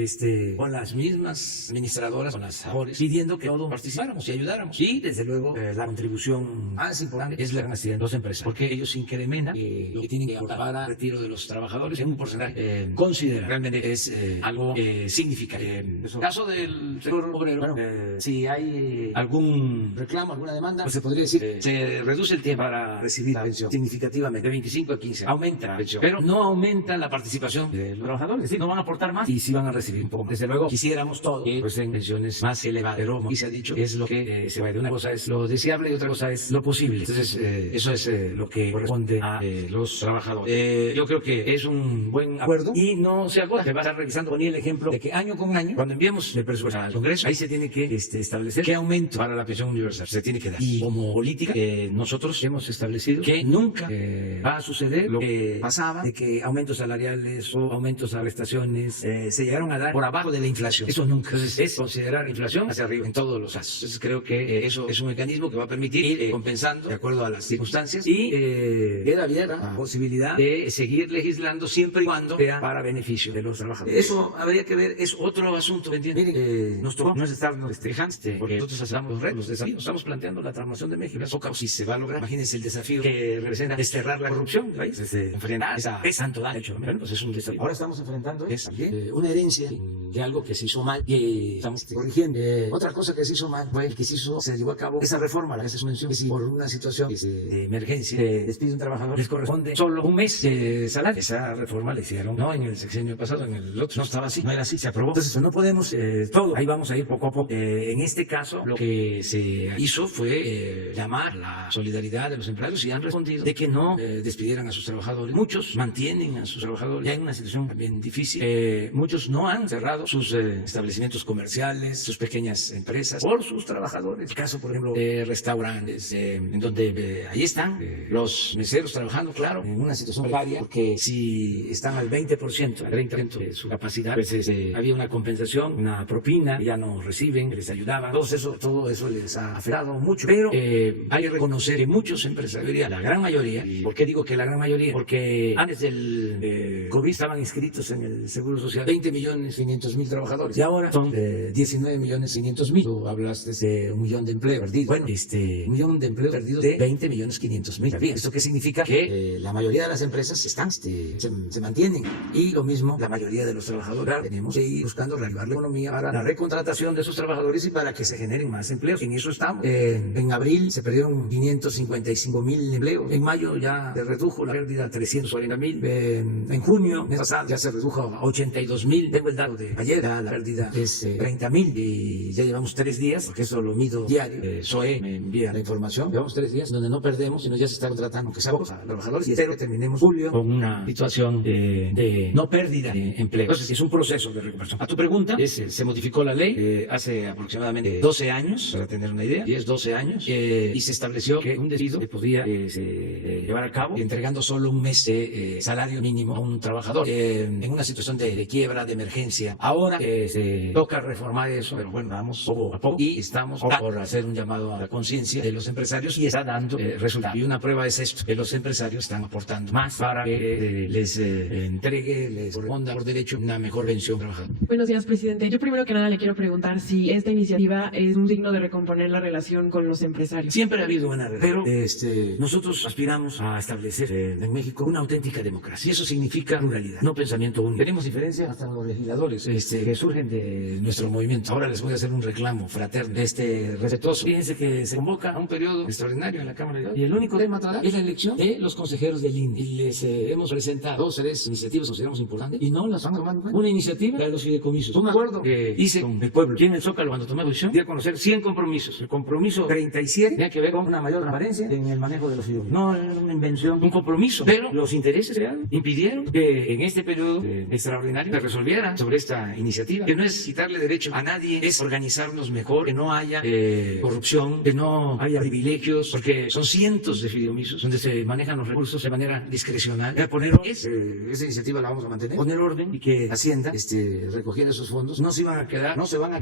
con las mismas administradoras, con las AFORES, pidiendo que todos participáramos y ayudáramos. Y desde luego la contribución más importante es la ganancia de los empresarios, porque ellos incrementan lo que tienen que aportar para el retiro de los trabajadores en un porcentaje considerable. Realmente es algo significativo. En el caso del sector obrero, bueno, si hay algún reclamo, alguna demanda, pues se podría decir se reduce el tiempo para recibir la pensión significativamente, de 25 a 15. Aumenta la pensión, pero no aumenta la participación de los trabajadores. Es decir, no van a aportar más y sí van a recibir un poco. Desde luego, quisiéramos todos que pues, en pensiones más elevadas, pero como se ha dicho, es lo que se va de una cosa es lo deseable y otra cosa es lo posible. Entonces, eso es lo que corresponde a los trabajadores. Yo creo que es un buen acuerdo y no se agota. Se va a estar revisando, ponía el ejemplo de que año con año, cuando enviemos el presupuesto al Congreso, ahí se tiene que establecer qué aumento para la pensión universal se tiene que dar. Y como política, nosotros hemos establecido que nunca va a suceder lo que pasaba, de que aumentos salariales o aumentos a prestaciones se llegaron a dar por abajo de la inflación. Eso nunca. Entonces, es considerar la inflación hacia arriba en todos los casos. Entonces, creo que eso es un mecanismo que va a permitir ir compensando de acuerdo a las circunstancias y queda abierta la posibilidad de seguir legislando siempre y cuando sea para beneficio de los trabajadores. Eso habría que ver, es otro asunto producto vendiendo. Miren, nos tocó no es estarnos quejando, porque nosotros hacemos los retos, los desafíos. Estamos planteando la transformación de México. Poca si se va a lograr. Imagínense el desafío que representa desterrar la corrupción del país, enfrentar esa tanto daño hecho. Bueno, pues es un desafío. Ahora estamos enfrentando también una herencia de algo que se hizo mal y estamos corrigiendo. Otra cosa que se hizo mal fue el que se llevó a cabo esa reforma, la que se mencionó, que si por una situación de emergencia despide un trabajador, les corresponde solo un mes de salario. Esa reforma la hicieron no en el sexenio pasado, en el otro no estaba así, no era así, se aprobó. Entonces no podemos todo, ahí vamos a ir poco a poco. En este caso lo que se hizo fue llamar a la solidaridad de los empleados y han respondido de que no despidieran a sus trabajadores. Muchos mantienen a sus trabajadores ya en una situación también difícil. Muchos no han cerrado sus establecimientos comerciales, sus pequeñas empresas por sus trabajadores. El caso, por ejemplo, de restaurantes, en donde ahí están los meseros trabajando, claro, en una situación precaria, porque si están al 20%, al 30% de su capacidad, pues había una compensación, una propina, que ya no reciben, que les ayudaban. Todo eso les ha afectado mucho. Pero hay que reconocer que muchos empresarios, la gran mayoría, ¿por qué digo que la gran mayoría? Porque antes del COVID estaban inscritos en el Seguro Social 20.500.000 trabajadores y ahora son 19.500.000. Tú hablaste de 1 millón de empleos perdidos. Bueno, 1 millón de empleos perdidos de 20.500.000. ¿Esto qué significa? Que la mayoría de las empresas se mantienen y lo mismo la mayoría de los trabajadores. Claro, tenemos que ir buscando reactivar la economía para la recontratación de esos trabajadores y para que se generen más empleos. En eso estamos. En abril se perdieron 555.000 empleos. En mayo ya se redujo la pérdida a 340.000. En junio, mes pasado, ya se redujo a 82.000. Tengo el dato de ayer, ya la pérdida es 30.000 y ya llevamos 3 días, porque eso lo mido diario. SOE me envía la información. Llevamos 3 días donde no perdemos, sino ya se está contratando, aunque sea pocos, a trabajadores, y espero que terminemos julio con una situación de no pérdida de empleo. Entonces, es un proceso de recuperación. A tu pregunta, se modificó la ley hace aproximadamente 12 años, para tener una idea, 12 años, y se estableció que un despido podía llevar a cabo entregando solo un mes de salario mínimo a un trabajador en una situación de quiebra, de emergencia. Ahora se toca reformar eso, pero bueno, vamos poco a poco y estamos por hacer un llamado a la conciencia de los empresarios y está dando resultados. Y una prueba es esto, que los empresarios están aportando más para que les entregue, les corresponda por derecho una mejor pensión trabajadora. Buenos días, presidente. Yo primero que nada le quiero preguntar si esta iniciativa es un signo de recomponer la relación con los empresarios. Siempre ha habido buena relación, pero nosotros aspiramos a establecer en México una auténtica democracia. Y eso significa pluralidad, no pensamiento único. Tenemos diferencias hasta los legisladores que surgen de nuestro movimiento. Ahora les voy a hacer un reclamo fraterno, respetuoso. Fíjense que se convoca a un periodo extraordinario en la Cámara de Diputados y el único tema es la elección de los consejeros del INE. Y les hemos presentado 2 o 3 iniciativas que consideramos importantes y no las han tomado. Una iniciativa de los fideicomisos. Yo me acuerdo que hice con el pueblo, aquí en el Zócalo, cuando tomé posición, di a conocer 100 compromisos. El compromiso 37 tenía que ver con una mayor transparencia en el manejo de los fideicomisos. No era una invención, un compromiso. Pero los intereses reales impidieron que en este periodo extraordinario se resolviera sobre esta iniciativa, que no es quitarle derecho a nadie, es organizarnos mejor, que no haya corrupción, que no haya privilegios, porque son cientos de fideicomisos donde se manejan los recursos de manera discrecional. Poner esa iniciativa la vamos a mantener, poner orden y que Hacienda recogiera esos fondos. No se van a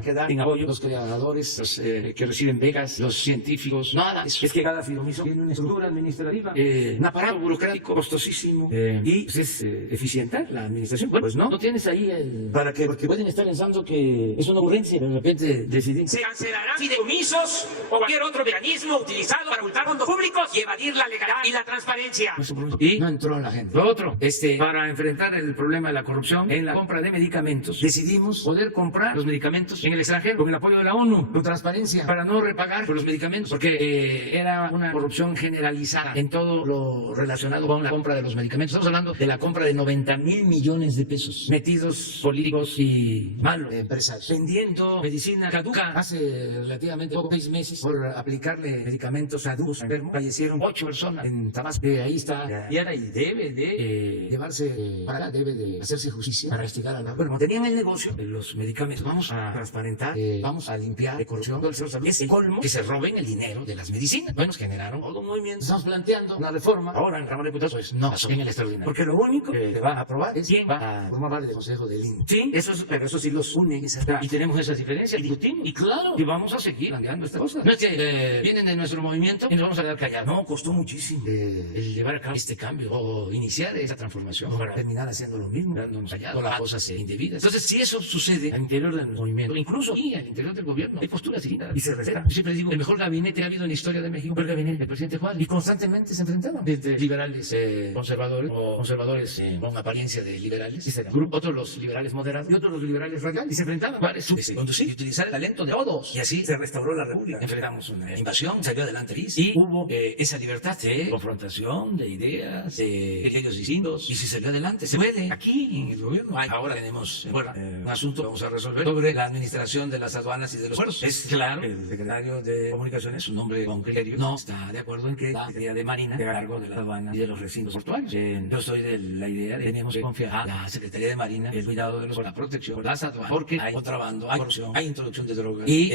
quedar en apoyo los creadores, los que reciben becas, los científicos, nada. Es que cada fideicomiso tiene una estructura administrativa, un aparato burocrático costosísimo y pues es eficiente la administración. Bueno, pues no tienes ahí porque pueden estar pensando que es una ocurrencia, de repente decidimos. Se cancelarán fideicomisos o cualquier otro mecanismo utilizado para ocultar fondos públicos y evadir la legalidad y la transparencia. Y no entró la gente. Lo otro, para enfrentar el problema de la corrupción en la compra de medicamentos, decidimos poder comprar los medicamentos en el extranjero con el apoyo de la ONU, con transparencia, para no repagar por los medicamentos, porque era una corrupción generalizada en todo lo relacionado con la compra de los medicamentos. Estamos hablando de la compra de 90.000 millones de pesos metidos políticos y malos empresarios, vendiendo medicina caduca. Hace relativamente poco, 6 meses, por aplicarle medicamentos a dos enfermos, fallecieron 8 personas en Tabasco. Ahí está, y debe de llevarse para acá, debe de hacerse justicia para castigar a la... Bueno, tenían el negocio de los medicamentos. Vamos a transparentar, vamos a limpiar de corrupción. Es el colmo que se roben el dinero de las medicinas. Bueno, generaron todo un movimiento. Estamos planteando una reforma. Ahora en Cámara de Diputados, pues no pasó en el extraordinario. Porque lo único que va a aprobar es quién va a formar parte del Consejo del INE. Sí, pero eso sí los une. Y tenemos esas diferencias y discutimos. Y claro, y vamos a seguir planteando esta cosa. No es que vienen de nuestro movimiento y nos vamos a quedar callados. No, costó muchísimo el llevar a cabo este cambio o iniciar esa transformación para terminar haciendo lo mismo, dándonos allá, las cosas indebidas. Entonces, si eso sucede, sucede al interior del movimiento, incluso y al interior del gobierno, hay posturas distintas y se respetan. Yo siempre digo, el mejor gabinete que ha habido en la historia de México fue el gabinete del presidente Juárez, y constantemente se enfrentaban desde liberales conservadores o conservadores con apariencia de liberales, ese era un grupo, otros los liberales moderados y otros los liberales radicales, y se enfrentaban. Juárez supo conducir y utilizar el talento de todos, y así se restauró la república. Enfrentamos una invasión, salió adelante y hubo esa libertad de confrontación, de ideas, de criterios distintos, y se salió adelante. Se puede. Aquí en el gobierno ahora tenemos un asunto que vamos a resolver sobre la administración de las aduanas y de los puertos. Es claro que el secretario de Comunicaciones, un hombre con criterio, no está de acuerdo en que la Secretaría de Marina se haga cargo de las aduanas y de los recintos portuarios. Yo soy de la idea de que tenemos que confiar a la Secretaría de Marina el cuidado de la protección de las aduanas, porque hay contrabando, hay corrupción, hay introducción de drogas, y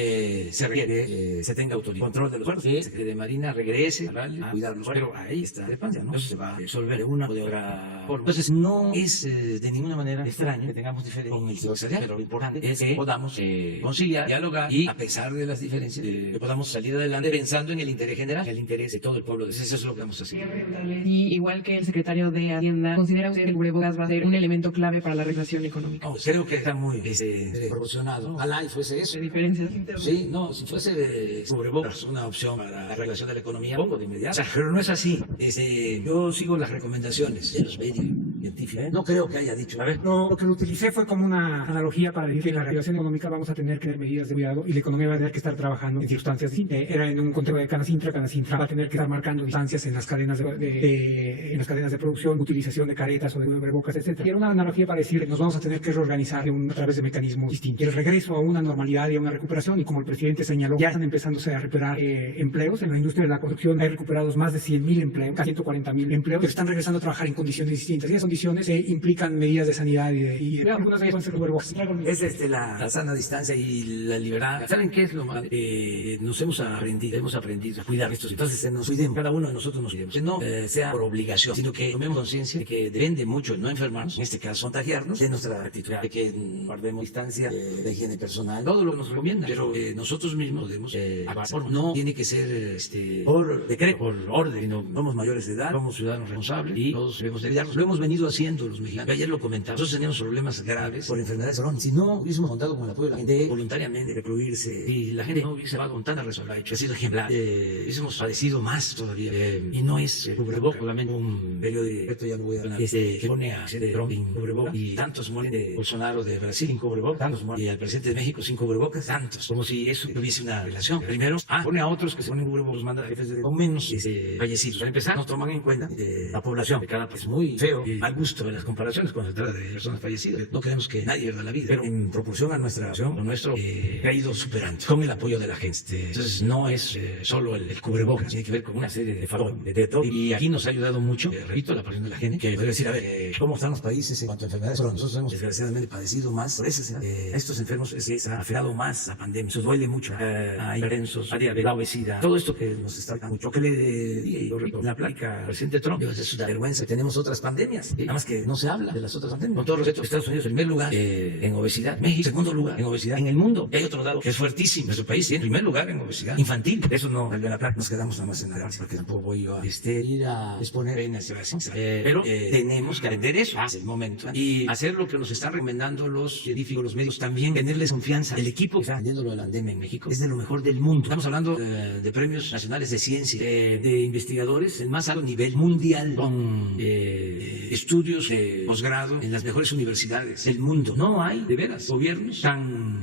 se requiere que se tenga autoridad, control de los puertos, que la Secretaría de Marina regrese a cuidarlos. Pero ahí está la discrepancia, ¿no? Eso se va a resolver de una o de otra forma. Entonces, no es de ninguna manera extraño que tengamos diferencias con el empresarial, pero lo importante es que podamos conciliar, dialogar, y a pesar de las diferencias, que podamos salir adelante pensando en el interés general, el interés de todo el pueblo. Eso es lo que vamos a hacer. Y igual que el secretario de Hacienda, ¿considera usted que el cubrebocas va a ser un elemento clave para la recuperación económica? No, creo que está muy proporcionado. Ojalá y fuese eso. ¿Qué diferencias? Sí, no, si fuese cubrebocas una opción para la regulación de la economía, pongo de inmediato. O sea, pero no es así. Yo sigo las recomendaciones de los medios científicos. No creo que haya dicho. A ver. No, lo que lo utilicé fue como una analogía para decir que en la reactivación económica vamos a tener que tener medidas de cuidado y la economía va a tener que estar trabajando en circunstancias distintas. Era en un contexto de Canacintra va a tener que estar marcando distancias en las cadenas en las cadenas de producción, utilización de caretas o de cubrebocas, etc. Y era una analogía para decir que nos vamos a tener que reorganizar a través de mecanismos distintos. El regreso a una normalidad y a una recuperación, y como el presidente señaló, ya están empezándose a recuperar empleos. En la industria de la construcción hay recuperados más de 100.000 empleos, casi 140.000 empleos, pero están regresando a trabajar en condiciones distintas. Y esas condiciones implican medidas de sanidad y algunas de ellas pueden ser cubrebocas. Es la sana distancia y la libertad. ¿Saben qué es lo más? Nos hemos aprendido a cuidar estos. Entonces nos cuidemos, cada uno de nosotros nos cuidemos. Que no sea por obligación, sino que tomemos conciencia de que depende mucho el no enfermarnos, en este caso contagiarnos, de nuestra actitud, de que guardemos distancia, de higiene personal, todo lo que nos recomienda, pero nosotros mismos podemos actuar. No tiene que ser por decreto, por orden, sino somos mayores de edad, somos ciudadanos responsables y todos debemos de cuidarnos. Lo hemos venido haciendo los mexicanos. Ayer lo comentaba, nosotros tenemos problemas graves por enfermedades crónicas. Si no hubiésemos contado con el apoyo de la gente voluntariamente recluirse, y la gente no hubiese llevado con tanta responsabilidad, ha sido ejemplar, hubiésemos padecido más todavía. Y no es cubrebocas, solamente un periódico, esto ya lo voy a hablar, que pone a de Trump sin cubrebocas, y tantos mueren de Bolsonaro de Brasil sin cubrebocas, tantos mueren, y al presidente de México sin cubrebocas, tantos, como si eso tuviese una relación. Primero, pone a otros que se ponen cubrebocas, manda a jefes de con menos fallecidos. Para empezar, no toman en cuenta la población de cada país. Muy feo y mal gusto en las comparaciones cuando se trata de personas fallecidas. No queremos que nadie pierda la vida, pero en proporción a nuestra acción, lo nuestro ha ido superando con el apoyo de la gente. Entonces, no es solo el cubrebocas, tiene que ver con una serie de factores de todo. Y aquí nos ha ayudado mucho, repito, la presión de la gente, que puede decir, a ver, ¿cómo están los países en cuanto a enfermedades? Pero nosotros hemos desgraciadamente padecido más por eso. Estos enfermos se ha afectado más la pandemia. Eso duele mucho a hipertensos, a diabetes, a obesidad. Todo esto que nos está dando mucho. Que le dije, y lo rico, en la plática al presidente Trump, es una vergüenza. Tenemos otras pandemias, nada más que no se habla de las otras pandemias. Con todo respeto, Estados Unidos en primer lugar en obesidad, México segundo lugar en obesidad en el mundo. Y hay otro dato que es fuertísimo. Nuestro país en primer lugar en obesidad infantil. Eso no salió en la plática. Nos quedamos nada más en la gracia, porque tampoco voy yo a ir a exponer penas, pero tenemos que aprender eso. Es el momento. Y hacer lo que nos están recomendando los científicos, los médicos, también tenerles confianza. El equipo que está haciendo lo de la pandemia en México es de lo mejor del mundo. Estamos hablando de premios nacionales de ciencia, de investigadores del más alto nivel mundial, con estudios de posgrado en las mejores universidades del mundo. No hay, de veras, gobiernos tan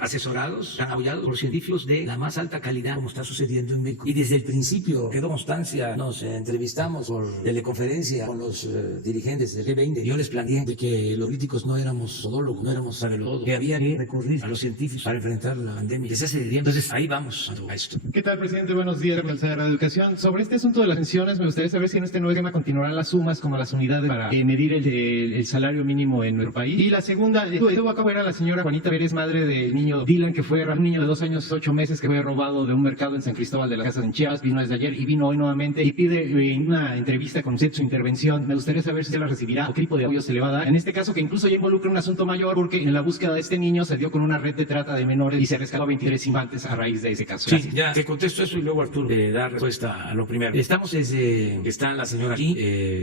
asesorados, tan apoyados por científicos de la más alta calidad como está sucediendo en México. Y desde el principio quedó constancia, nos entrevistamos por teleconferencia con los dirigentes del G20. Yo les planteé de que los políticos no éramos todólogos, no éramos sabelodólogos, que había que recurrir a los científicos para enfrentar la pandemia. Desde hace tiempo. Entonces, ahí vamos a esto. ¿Qué tal, presidente? Buenos días, de Radio Educación. Sobre este asunto de las pensiones, me gustaría saber si en este nuevo esquema continuarán las sumas como las unidades para medir el salario mínimo en nuestro país. Y la segunda, tuvo a cabo era la señora Juanita Pérez, madre del niño Dylan, que fue un niño de 2 años, 8 meses, que fue robado de un mercado en San Cristóbal de las Casas en Chiapas. Vino desde ayer y vino hoy nuevamente y pide en una entrevista con usted su intervención. Me gustaría saber si se la recibirá o qué tipo de apoyo se le va a dar. En este caso, que incluso ya involucra un asunto mayor, porque en la búsqueda de este niño se dio con una red de trata de menores y se rescató a 23 infantes a raíz de ese caso. Sí, ya te contesto eso y luego Arturo da respuesta a lo primero. Estamos desde que está la señora aquí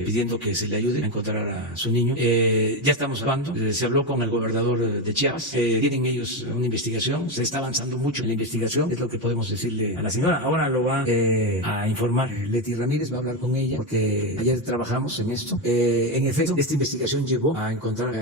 pidiendo que se le ayude ayude a encontrar a su niño. Ya estamos hablando, se habló con el gobernador de Chiapas, tienen ellos una investigación, se está avanzando mucho en la investigación, es lo que podemos decirle a la señora. Ahora lo va a informar Leti Ramírez, va a hablar con ella, porque ayer trabajamos en esto. En efecto, esta investigación llevó a encontrar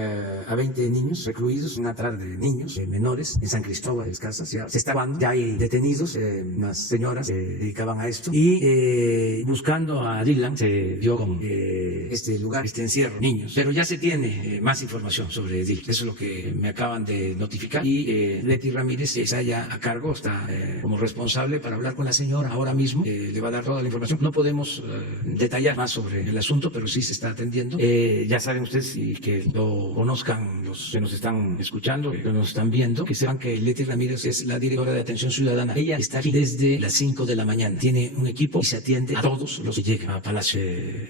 a 20 niños recluidos, una trata de niños menores en San Cristóbal de las Casas. Ya se está jugando, ya hay detenidos, unas señoras se dedicaban a esto, y buscando a Dylan se dio con este lugar, este encierro, niños. Pero ya se tiene más información sobre Dylan, eso es lo que me acaban de notificar, y Leti Ramírez está ya a cargo, está como responsable para hablar con la señora ahora mismo, le va a dar toda la información. No podemos detallar más sobre el asunto, pero sí se está atendiendo. Ya saben ustedes, y que lo conozcan los que nos están escuchando, que nos están viendo, que sepan que Leti Ramírez es la directora de Atención Ciudadana. Ella está aquí desde las 5 de la mañana. Tiene un equipo y se atiende a todos los que llegan a Palacio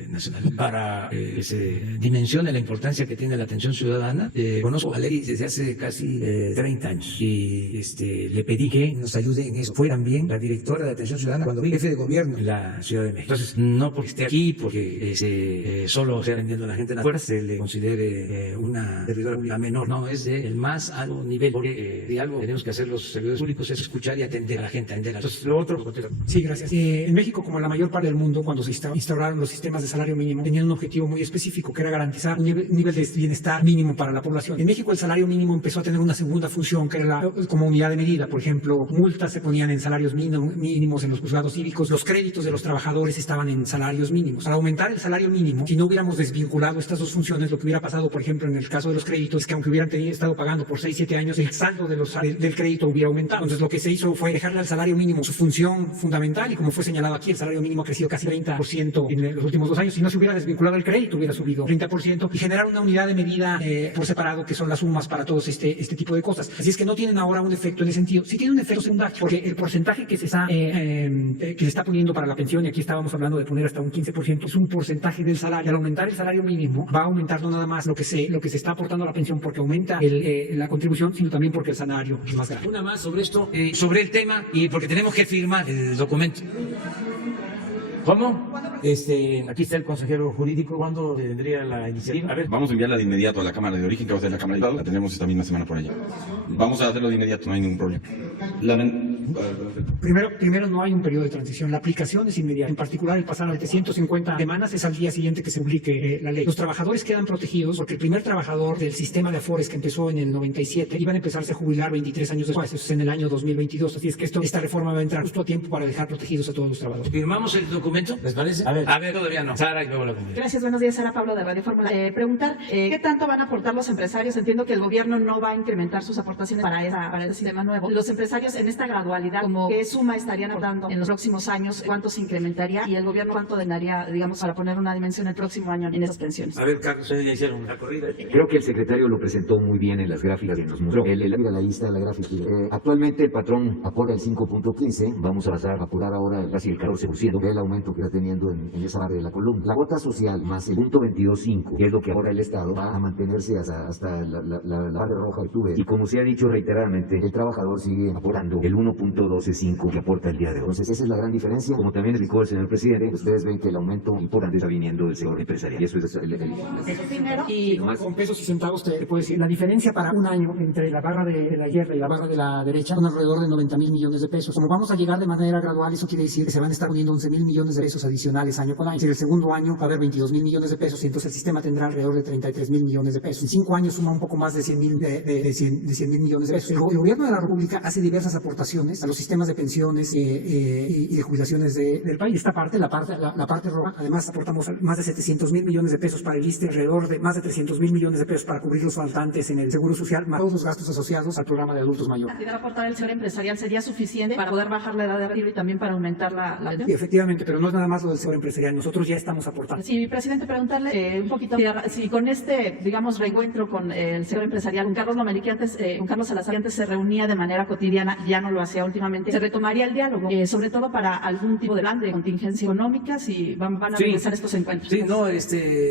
Nacional. Para que se dimensione la importancia que tiene la atención ciudadana, conozco a Leti desde hace casi 30 años y le pedí que nos ayude en eso. Fue también la directora de Atención Ciudadana cuando vi jefe de gobierno en la Ciudad de México. Entonces, no porque esté aquí, porque solo esté atendiendo a la gente de la fuerza, se le considere una servidora pública menor. No, es del más alto nivel, porque de algo tenemos que hacer los servidores públicos es escuchar y atender a la gente. Entonces, lo otro... Sí, gracias. En México, como en la mayor parte del mundo, cuando se instauraron los sistemas de salario mínimo, tenían un objetivo muy específico, que era garantizar un nivel de bienestar mínimo para la población. En México, el salario mínimo empezó a tener una segunda función, que era como unidad de medida. Por ejemplo, multas se ponían en salarios mínimos en los juzgados cívicos, los créditos de los trabajadores estaban en salarios mínimos. Para aumentar el salario mínimo, si no hubiéramos desvinculado estas dos funciones, lo que hubiera pasado, por ejemplo, en el caso de los créditos, es que aunque hubieran estado pagando por 6-7 años, el saldo del crédito hubiera aumentado. Entonces, lo que se hizo fue dejarle al salario mínimo su función fundamental, y como fue señalado aquí, el salario mínimo ha crecido casi 30% en los últimos 2 años. Si no se hubiera desvinculado el crédito, hubiera subido 30%, y generar una unidad de medida por separado, que son las sumas para todos este tipo de cosas. Así es que no tienen ahora un efecto en ese sentido. Sí tiene un efecto secundario, porque el porcentaje que se está poniendo para la pensión, y aquí estábamos hablando de poner hasta un 15%, es un porcentaje del salario. Al aumentar el salario mínimo, va a aumentar no nada más lo que se está aportando a la pensión, porque aumenta la contribución, sino también porque el salario es más grande. Una más sobre esto, sobre el tema, y porque tenemos que firmar el documento. ¿Cómo? Aquí está el consejero jurídico. ¿Cuándo tendría la iniciativa? A ver. Vamos a enviarla de inmediato a la Cámara de Origen, que va a ser la Cámara de Diputados. La tenemos esta misma semana por allá. Vamos a hacerlo de inmediato, no hay ningún problema. Primero, no hay un periodo de transición. La aplicación es inmediata. En particular, el pasar de 150 semanas es al día siguiente que se publique la ley. Los trabajadores quedan protegidos porque el primer trabajador del sistema de Afores, que empezó en el 97, iban a empezarse a jubilar 23 años después. Eso es en el año 2022. Así es que esta reforma va a entrar justo a tiempo para dejar protegidos a todos los trabajadores. ¿Firmamos el documento? ¿Les parece? A ver, todavía no. Sara, y luego la comunidad. Gracias, buenos días. Sara Pablo de Radio Fórmula. Preguntar, ¿qué tanto van a aportar los empresarios? Entiendo que el gobierno no va a incrementar sus aportaciones para el sistema nuevo. Los empresarios en esta gradualidad, como ¿qué suma estarían aportando en los próximos años? ¿Cuánto se incrementaría? ¿Y el gobierno cuánto daría, digamos, para poner una dimensión el próximo año en esas pensiones? A ver, Carlos, ya hicieron una corrida. Creo que el secretario lo presentó muy bien en las gráficas que nos mostró. Mira la lista de la gráfica. Actualmente el patrón aporta el 5.15, vamos a pasar a apurar ahora casi el 14%, que es el aumento que está teniendo en esa parte de la columna. La cuota social más el punto 22.5, que es lo que ahora el Estado va a mantenerse hasta la barra roja que tú ves. Y como se ha dicho reiteradamente, el trabajador sigue aportando el 1.125 que aporta el día de hoy. Entonces esa es la gran diferencia. Como también explicó el señor presidente, ustedes ven que el aumento importante está viniendo del sector empresarial. Y eso es el y con pesos y centavos te puedo decir, la diferencia para un año entre la barra de la izquierda y la barra de la derecha son alrededor de 90,000 millones de pesos. Como vamos a llegar de manera gradual, eso quiere decir que se van a estar poniendo 11,000 millones de pesos adicionales año con año. En el segundo año va a haber 22,000 millones de pesos, y entonces el sistema tendrá alrededor de 33,000 millones de pesos. En 5 años suma un poco más de 100,000 millones de pesos. El gobierno de la República hace diversas aportaciones a los sistemas de pensiones y de jubilaciones del país. Esta parte, la parte roja, además aportamos más de 700,000 millones de pesos para el ISSSTE, alrededor de más de 300,000 millones de pesos para cubrir los faltantes en el Seguro Social, más todos los gastos asociados al programa de adultos mayores. ¿La cantidad de aportar el sector empresarial sería suficiente para poder bajar la edad de retiro y también para aumentar la Sí, efectivamente, pero no es nada más lo del sector empresarial. Nosotros ya estamos aportando. Sí, presidente, preguntarle un poquito si con digamos, reencuentro con el sector empresarial, con Carlos Lomelí, que antes, con Carlos Salazar, que antes se reunía de manera cotidiana, ya no lo hacía últimamente, ¿se retomaría el diálogo? Sobre todo para algún tipo de plan de contingencia económica, si van a regresar estos encuentros. Sí, no,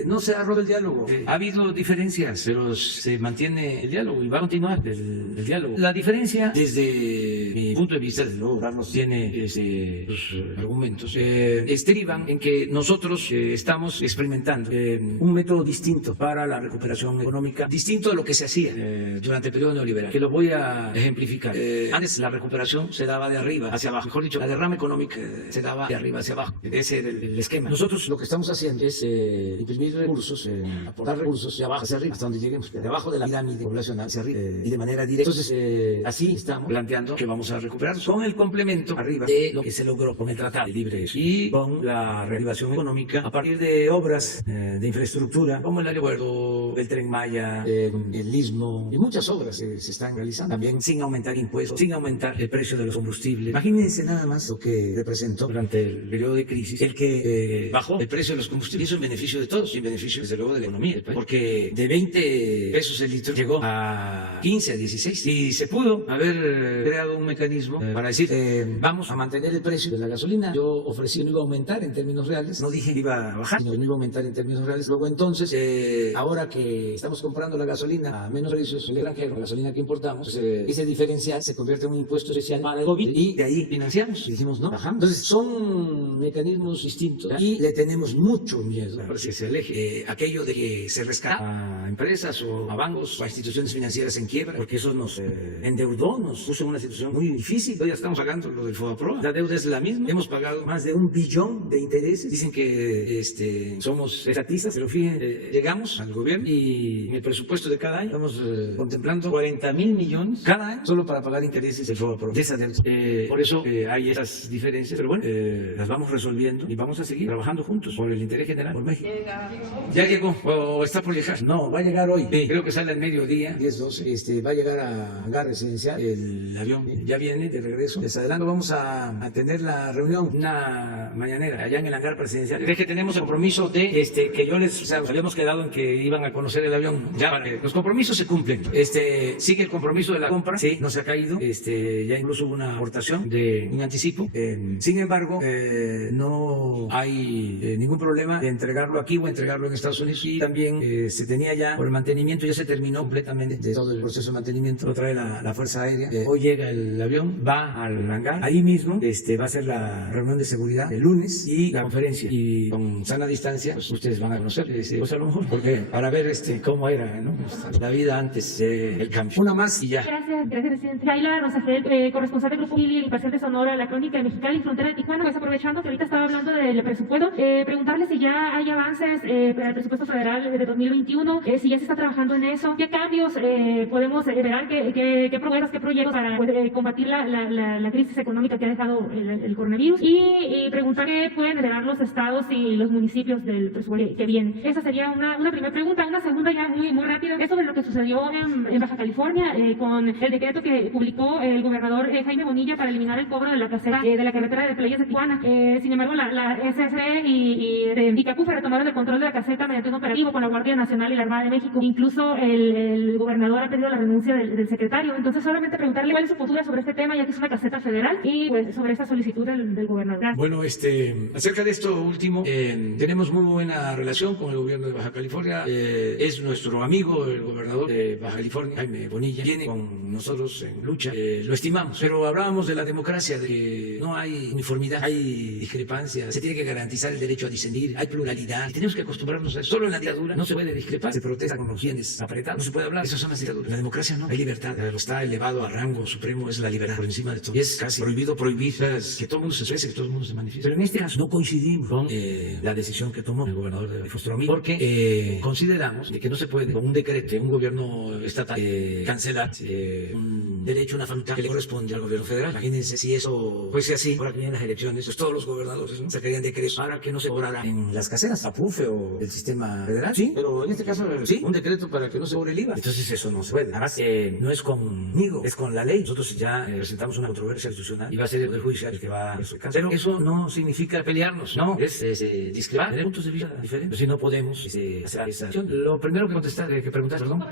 no se ha roto el diálogo. Ha habido diferencias, pero se mantiene el diálogo y va a continuar el diálogo. La diferencia, desde mi punto de vista, desde luego, Carlos tiene sus argumentos, estriban en que nosotros estamos experimentando un método distinto para la recuperación económica, distinto de lo que se hacía durante el periodo neoliberal, que lo voy a ejemplificar. Antes la recuperación se daba de arriba hacia abajo, mejor dicho, la derrama económica se daba de arriba hacia abajo. Ese era el esquema. Nosotros lo que estamos haciendo es imprimir recursos, aportar recursos de abajo hacia arriba, hasta donde lleguemos, de abajo de la pirámide poblacional hacia arriba y de manera directa. Entonces, así estamos planteando que vamos a recuperar con el complemento arriba de lo que se logró con el Tratado de Libre y con la reactivación económica a partir de obras de infraestructura, como el aeropuerto, el Tren Maya, el Istmo y muchas obras se están realizando también sin aumentar impuestos, sin aumentar el precio de los combustibles. Imagínense nada más lo que representó durante el periodo de crisis, el que bajó el precio de los combustibles, eso en beneficio de todos y en beneficio desde luego de la economía, porque de 20 pesos el litro llegó a 15, a 16 y se pudo haber creado un mecanismo para decir vamos a mantener el precio de la gasolina. Yo ofrecí que no iba a aumentar en términos reales, no dije que iba a bajar, sino que no iba a aumentar en términos reales. Luego entonces, ahora que estamos comprando la gasolina a menos precios en el extranjero, la gasolina que importamos, pues, ese diferencial se convierte en un impuesto especial para el COVID y de ahí financiamos y dijimos no, bajamos. Entonces son mecanismos distintos y le tenemos mucho miedo a que se aleje aquello de que se rescata a empresas o a bancos o a instituciones financieras en quiebra, porque eso nos endeudó, nos puso en una situación muy difícil. Hoy ya estamos pagando lo del FOBAPROA, la deuda es la misma, hemos pagado más de 1 billón de intereses. Dicen que somos estatistas, pero fíjense, llegamos al gobierno y en el presupuesto de cada año estamos contemplando 40,000 millones cada año solo para pagar intereses del FOBAPROA, de esa deuda. Por eso hay esas diferencias, pero bueno, las vamos resolviendo y vamos a seguir trabajando juntos por el interés general, por México. ¿Ya llegó o está por llegar? No, va a llegar hoy. Sí, creo que sale al mediodía, 10:12. Va a llegar a Hangar Residencial el avión. Ya viene de regreso. Les adelanto, vamos a tener la reunión, una mañanera, allá en el Hangar Presidencial. Es que tenemos el compromiso de que yo les, habíamos quedado en que iban a conocer el avión. Ya, para que los compromisos se cumplen. Sigue el compromiso de la compra, sí, no se ha caído. Ya incluso hubo una aportación de un anticipo. Sin embargo, no hay ningún problema de entregarlo aquí o entregarlo en Estados Unidos. Y también se tenía ya, por el mantenimiento, ya se terminó completamente de todo el proceso de mantenimiento. Lo trae la Fuerza Aérea. Hoy llega el avión, va al hangar. Ahí mismo va a ser la reunión de seguridad el lunes y la conferencia. Y con sana distancia, pues ustedes van a conocer, pues a lo mejor, porque para ver cómo era, ¿no? La vida antes del cambio. Una más y ya. Gracias, presidente. Kaila Rosafel, corresponsal del Grupo Gili, Invasión de Sonora, La Crónica de Mexicali, Frontera de Tijuana. Pues aprovechando que ahorita estaba hablando del presupuesto, preguntarle si ya hay avances para el presupuesto federal de 2021, si ya se está trabajando en eso, qué cambios podemos esperar, qué proyectos para combatir la crisis económica que ha dejado el coronavirus, y preguntar qué pueden esperar los estados y los municipios del presupuesto que viene. Esa sería una primera pregunta. Una segunda ya muy rápido, es sobre lo que sucedió en Baja California con el decreto que publicó el gobernador Jaime Bonilla para eliminar el cobro de la casera de la carretera de Playas de Tijuana. Sin embargo, la SSE y CAPUFE retomaron el control de la caseta mediante un operativo con la Guardia Nacional y la Armada de México. Incluso el gobernador ha pedido la renuncia del secretario. Entonces, solamente preguntarle cuál es su postura sobre este tema, ya que es una caseta federal, y pues sobre esta solicitud del gobernador. Gracias. Bueno, acerca de esto último, tenemos muy buena relación con el gobierno de Baja California. Es nuestro amigo, el gobernador de Baja California, Jaime Bonilla. Viene con nosotros en lucha. Lo estimamos. Pero hablábamos de la democracia, de que no hay uniformidad, hay discrepancia, se tiene que garantizar el derecho a disentir, hay pluralidad. Y tenemos que acostumbrarnos a eso. Solo en la dictadura no se puede discrepar, se protesta con los bienes apretados, no se puede hablar. Esas son las dictaduras. La democracia no, hay libertad. Lo está elevado a rango supremo, es la libertad por encima de todo. Y es casi prohibido prohibir que todo el mundo se exprese, que todo el mundo se manifieste. Pero en este caso no coincidimos con la decisión que tomó el gobernador de Fostromi, porque consideramos que no se puede con un decreto de un gobierno estatal cancelar un derecho, una facultad que le corresponde al gobierno federal. Imagínense si eso fuese así, ahora que vienen las elecciones, pues todos los gobernadores, ¿no?, sacarían decretos para que no se cobrara en las caseras, APUFE o el sistema federal. Sí, pero en este caso sí, un decreto para que no se cobre el IVA. Entonces eso no se puede. Además, no es conmigo, es con la ley. Nosotros ya presentamos una controversia institucional y va a ser el Poder Judicial el que va a resolver. Pero eso no significa pelearnos, no, es discrepar, tener puntos de vista diferentes. Si no podemos hacer esa acción. Lo primero que preguntar, perdón.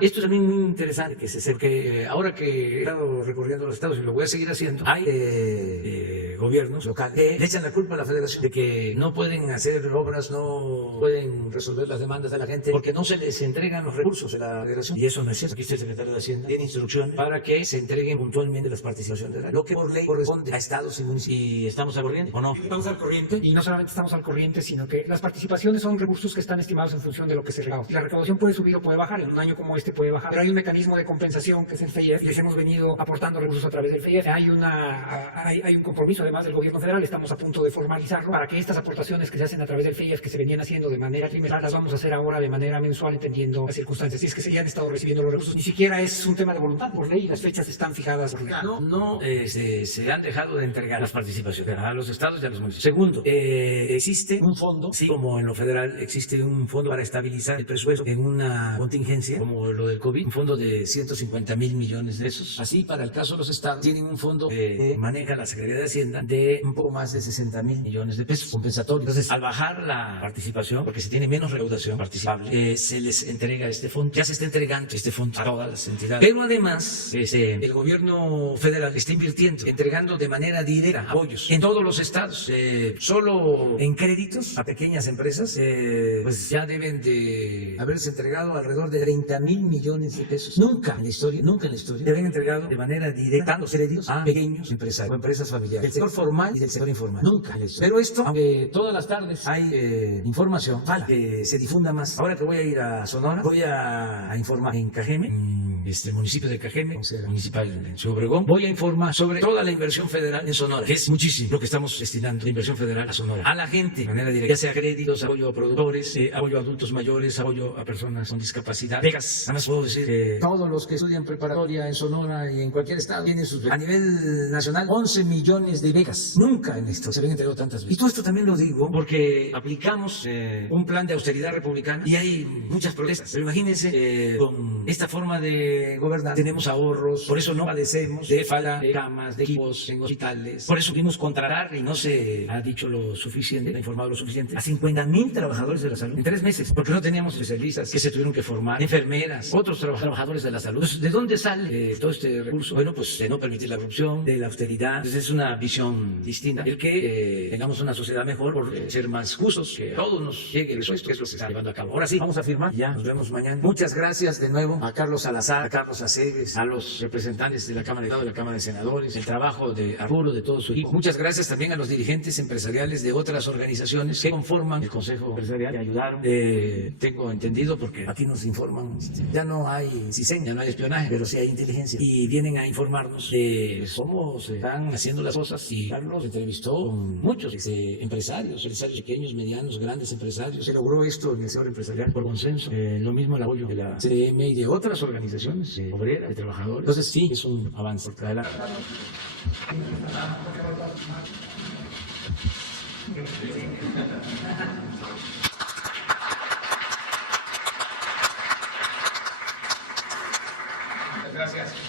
Esto es también muy interesante que se sepa, porque ahora que he estado recorriendo los estados y lo voy a seguir haciendo, hay gobiernos locales que le echan la culpa a la federación de que no pueden hacer obras, no pueden resolver las demandas de la gente porque no se les entregan los recursos de la federación. Y eso no es cierto. Aquí está el secretario de Hacienda, tiene instrucción para que se entreguen puntualmente las participaciones de la, lo que por ley corresponde a estados y municipios. ¿Y estamos al corriente o no? Estamos al corriente, y no solamente estamos al corriente, sino que las participaciones son recursos que están estimados en función de lo que se recauda. La recaudación puede subir o puede bajar, en un año como este puede bajar, pero hay un mecanismo de compensación que es el FEIEF, y les hemos venido aportando recursos a través del FEIEF. Hay un compromiso además del gobierno federal, estamos a punto de formalizarlo, para que estas aportaciones que se hacen a través del FEIEF, que se venían haciendo de manera trimestral, las vamos a hacer ahora de manera mensual, entendiendo las circunstancias. Si es que se han estado recibiendo los recursos, ni siquiera es un tema de voluntad, por ley las fechas están fijadas por ley. No se han dejado de entregar las participaciones a los estados y a los municipios. Segundo, existe un fondo, sí, como en lo federal existe un fondo para estabilizar el presupuesto en una contingencia como lo del COVID, un fondo de 150,000 millones de pesos. Así, para el caso de los estados, tienen un fondo que maneja la Secretaría de Hacienda de un poco más de 60,000 millones de pesos compensatorio. Entonces, al bajar la participación, porque se tiene menos recaudación participable, se les entrega este fondo. Ya se está entregando este fondo a todas las entidades. Pero además, el gobierno federal está invirtiendo, entregando de manera directa apoyos en todos los estados. Solo en créditos a pequeñas empresas, pues ya deben de haberse entregado alrededor de 30,000 millones de pesos. Nunca en la historia se habían entregado de manera directa los créditos a pequeños empresarios o empresas familiares, del sector formal y del sector informal. Nunca en la historia. Pero esto, aunque todas las tardes hay información, ojalá que se difunda más. Ahora que voy a ir a Sonora, voy a informar en Cajeme, municipio de Cajeme, municipal en Ciudad Obregón. Voy a informar sobre toda la inversión federal en Sonora, que es muchísimo lo que estamos destinando de inversión federal a Sonora, a la gente de manera directa, ya sea créditos, apoyo a productores, apoyo a adultos mayores, apoyo a personas con discapacidad, becas. Además puedo decir que todos los que estudian preparatoria en Sonora y en cualquier estado tienen sus becas. A nivel nacional, 11 millones de becas. Nunca en esto se habían entregado tantas becas. Y todo esto también lo digo porque aplicamos un plan de austeridad republicana y hay muchas protestas. Pero imagínense, con esta forma de gobernar tenemos ahorros, por eso no padecemos de falta de camas, de equipos en hospitales. Por eso pudimos contratar, y no se ha dicho lo suficiente, ha informado lo suficiente, a 50,000 trabajadores de la salud en 3 meses, porque no teníamos especialistas que se tuvieron que formar, enfermeras, otros trabajadores de la salud. Entonces, ¿de dónde sale todo este recurso? Bueno, pues de no permitir la corrupción, de la austeridad. Entonces es una visión distinta, el que tengamos una sociedad mejor por ser más justos, que a todos nos llegue el resuelto, que es lo que se está llevando a cabo. Ahora sí, vamos a firmar, ya nos vemos mañana. Muchas gracias de nuevo a Carlos Salazar, a Carlos Aceves, a los representantes de la Cámara de Diputados, de la Cámara de Senadores, el trabajo de Arturo, de todo su equipo. Muchas gracias también a los dirigentes empresariales de otras organizaciones que conforman el Consejo Empresarial, que ayudaron. Tengo entendido, porque aquí nos informan, ya no hay CISEN, ya no hay espionaje, pero sí hay inteligencia, y vienen a informarnos de cómo se están haciendo las cosas. Y Carlos entrevistó con muchos empresarios pequeños, medianos, grandes empresarios. Se logró esto en el sector empresarial por consenso. Lo mismo el apoyo de la CDM y de otras organizaciones obreras, de trabajadores. Entonces sí, es un avance. Adelante. Gracias.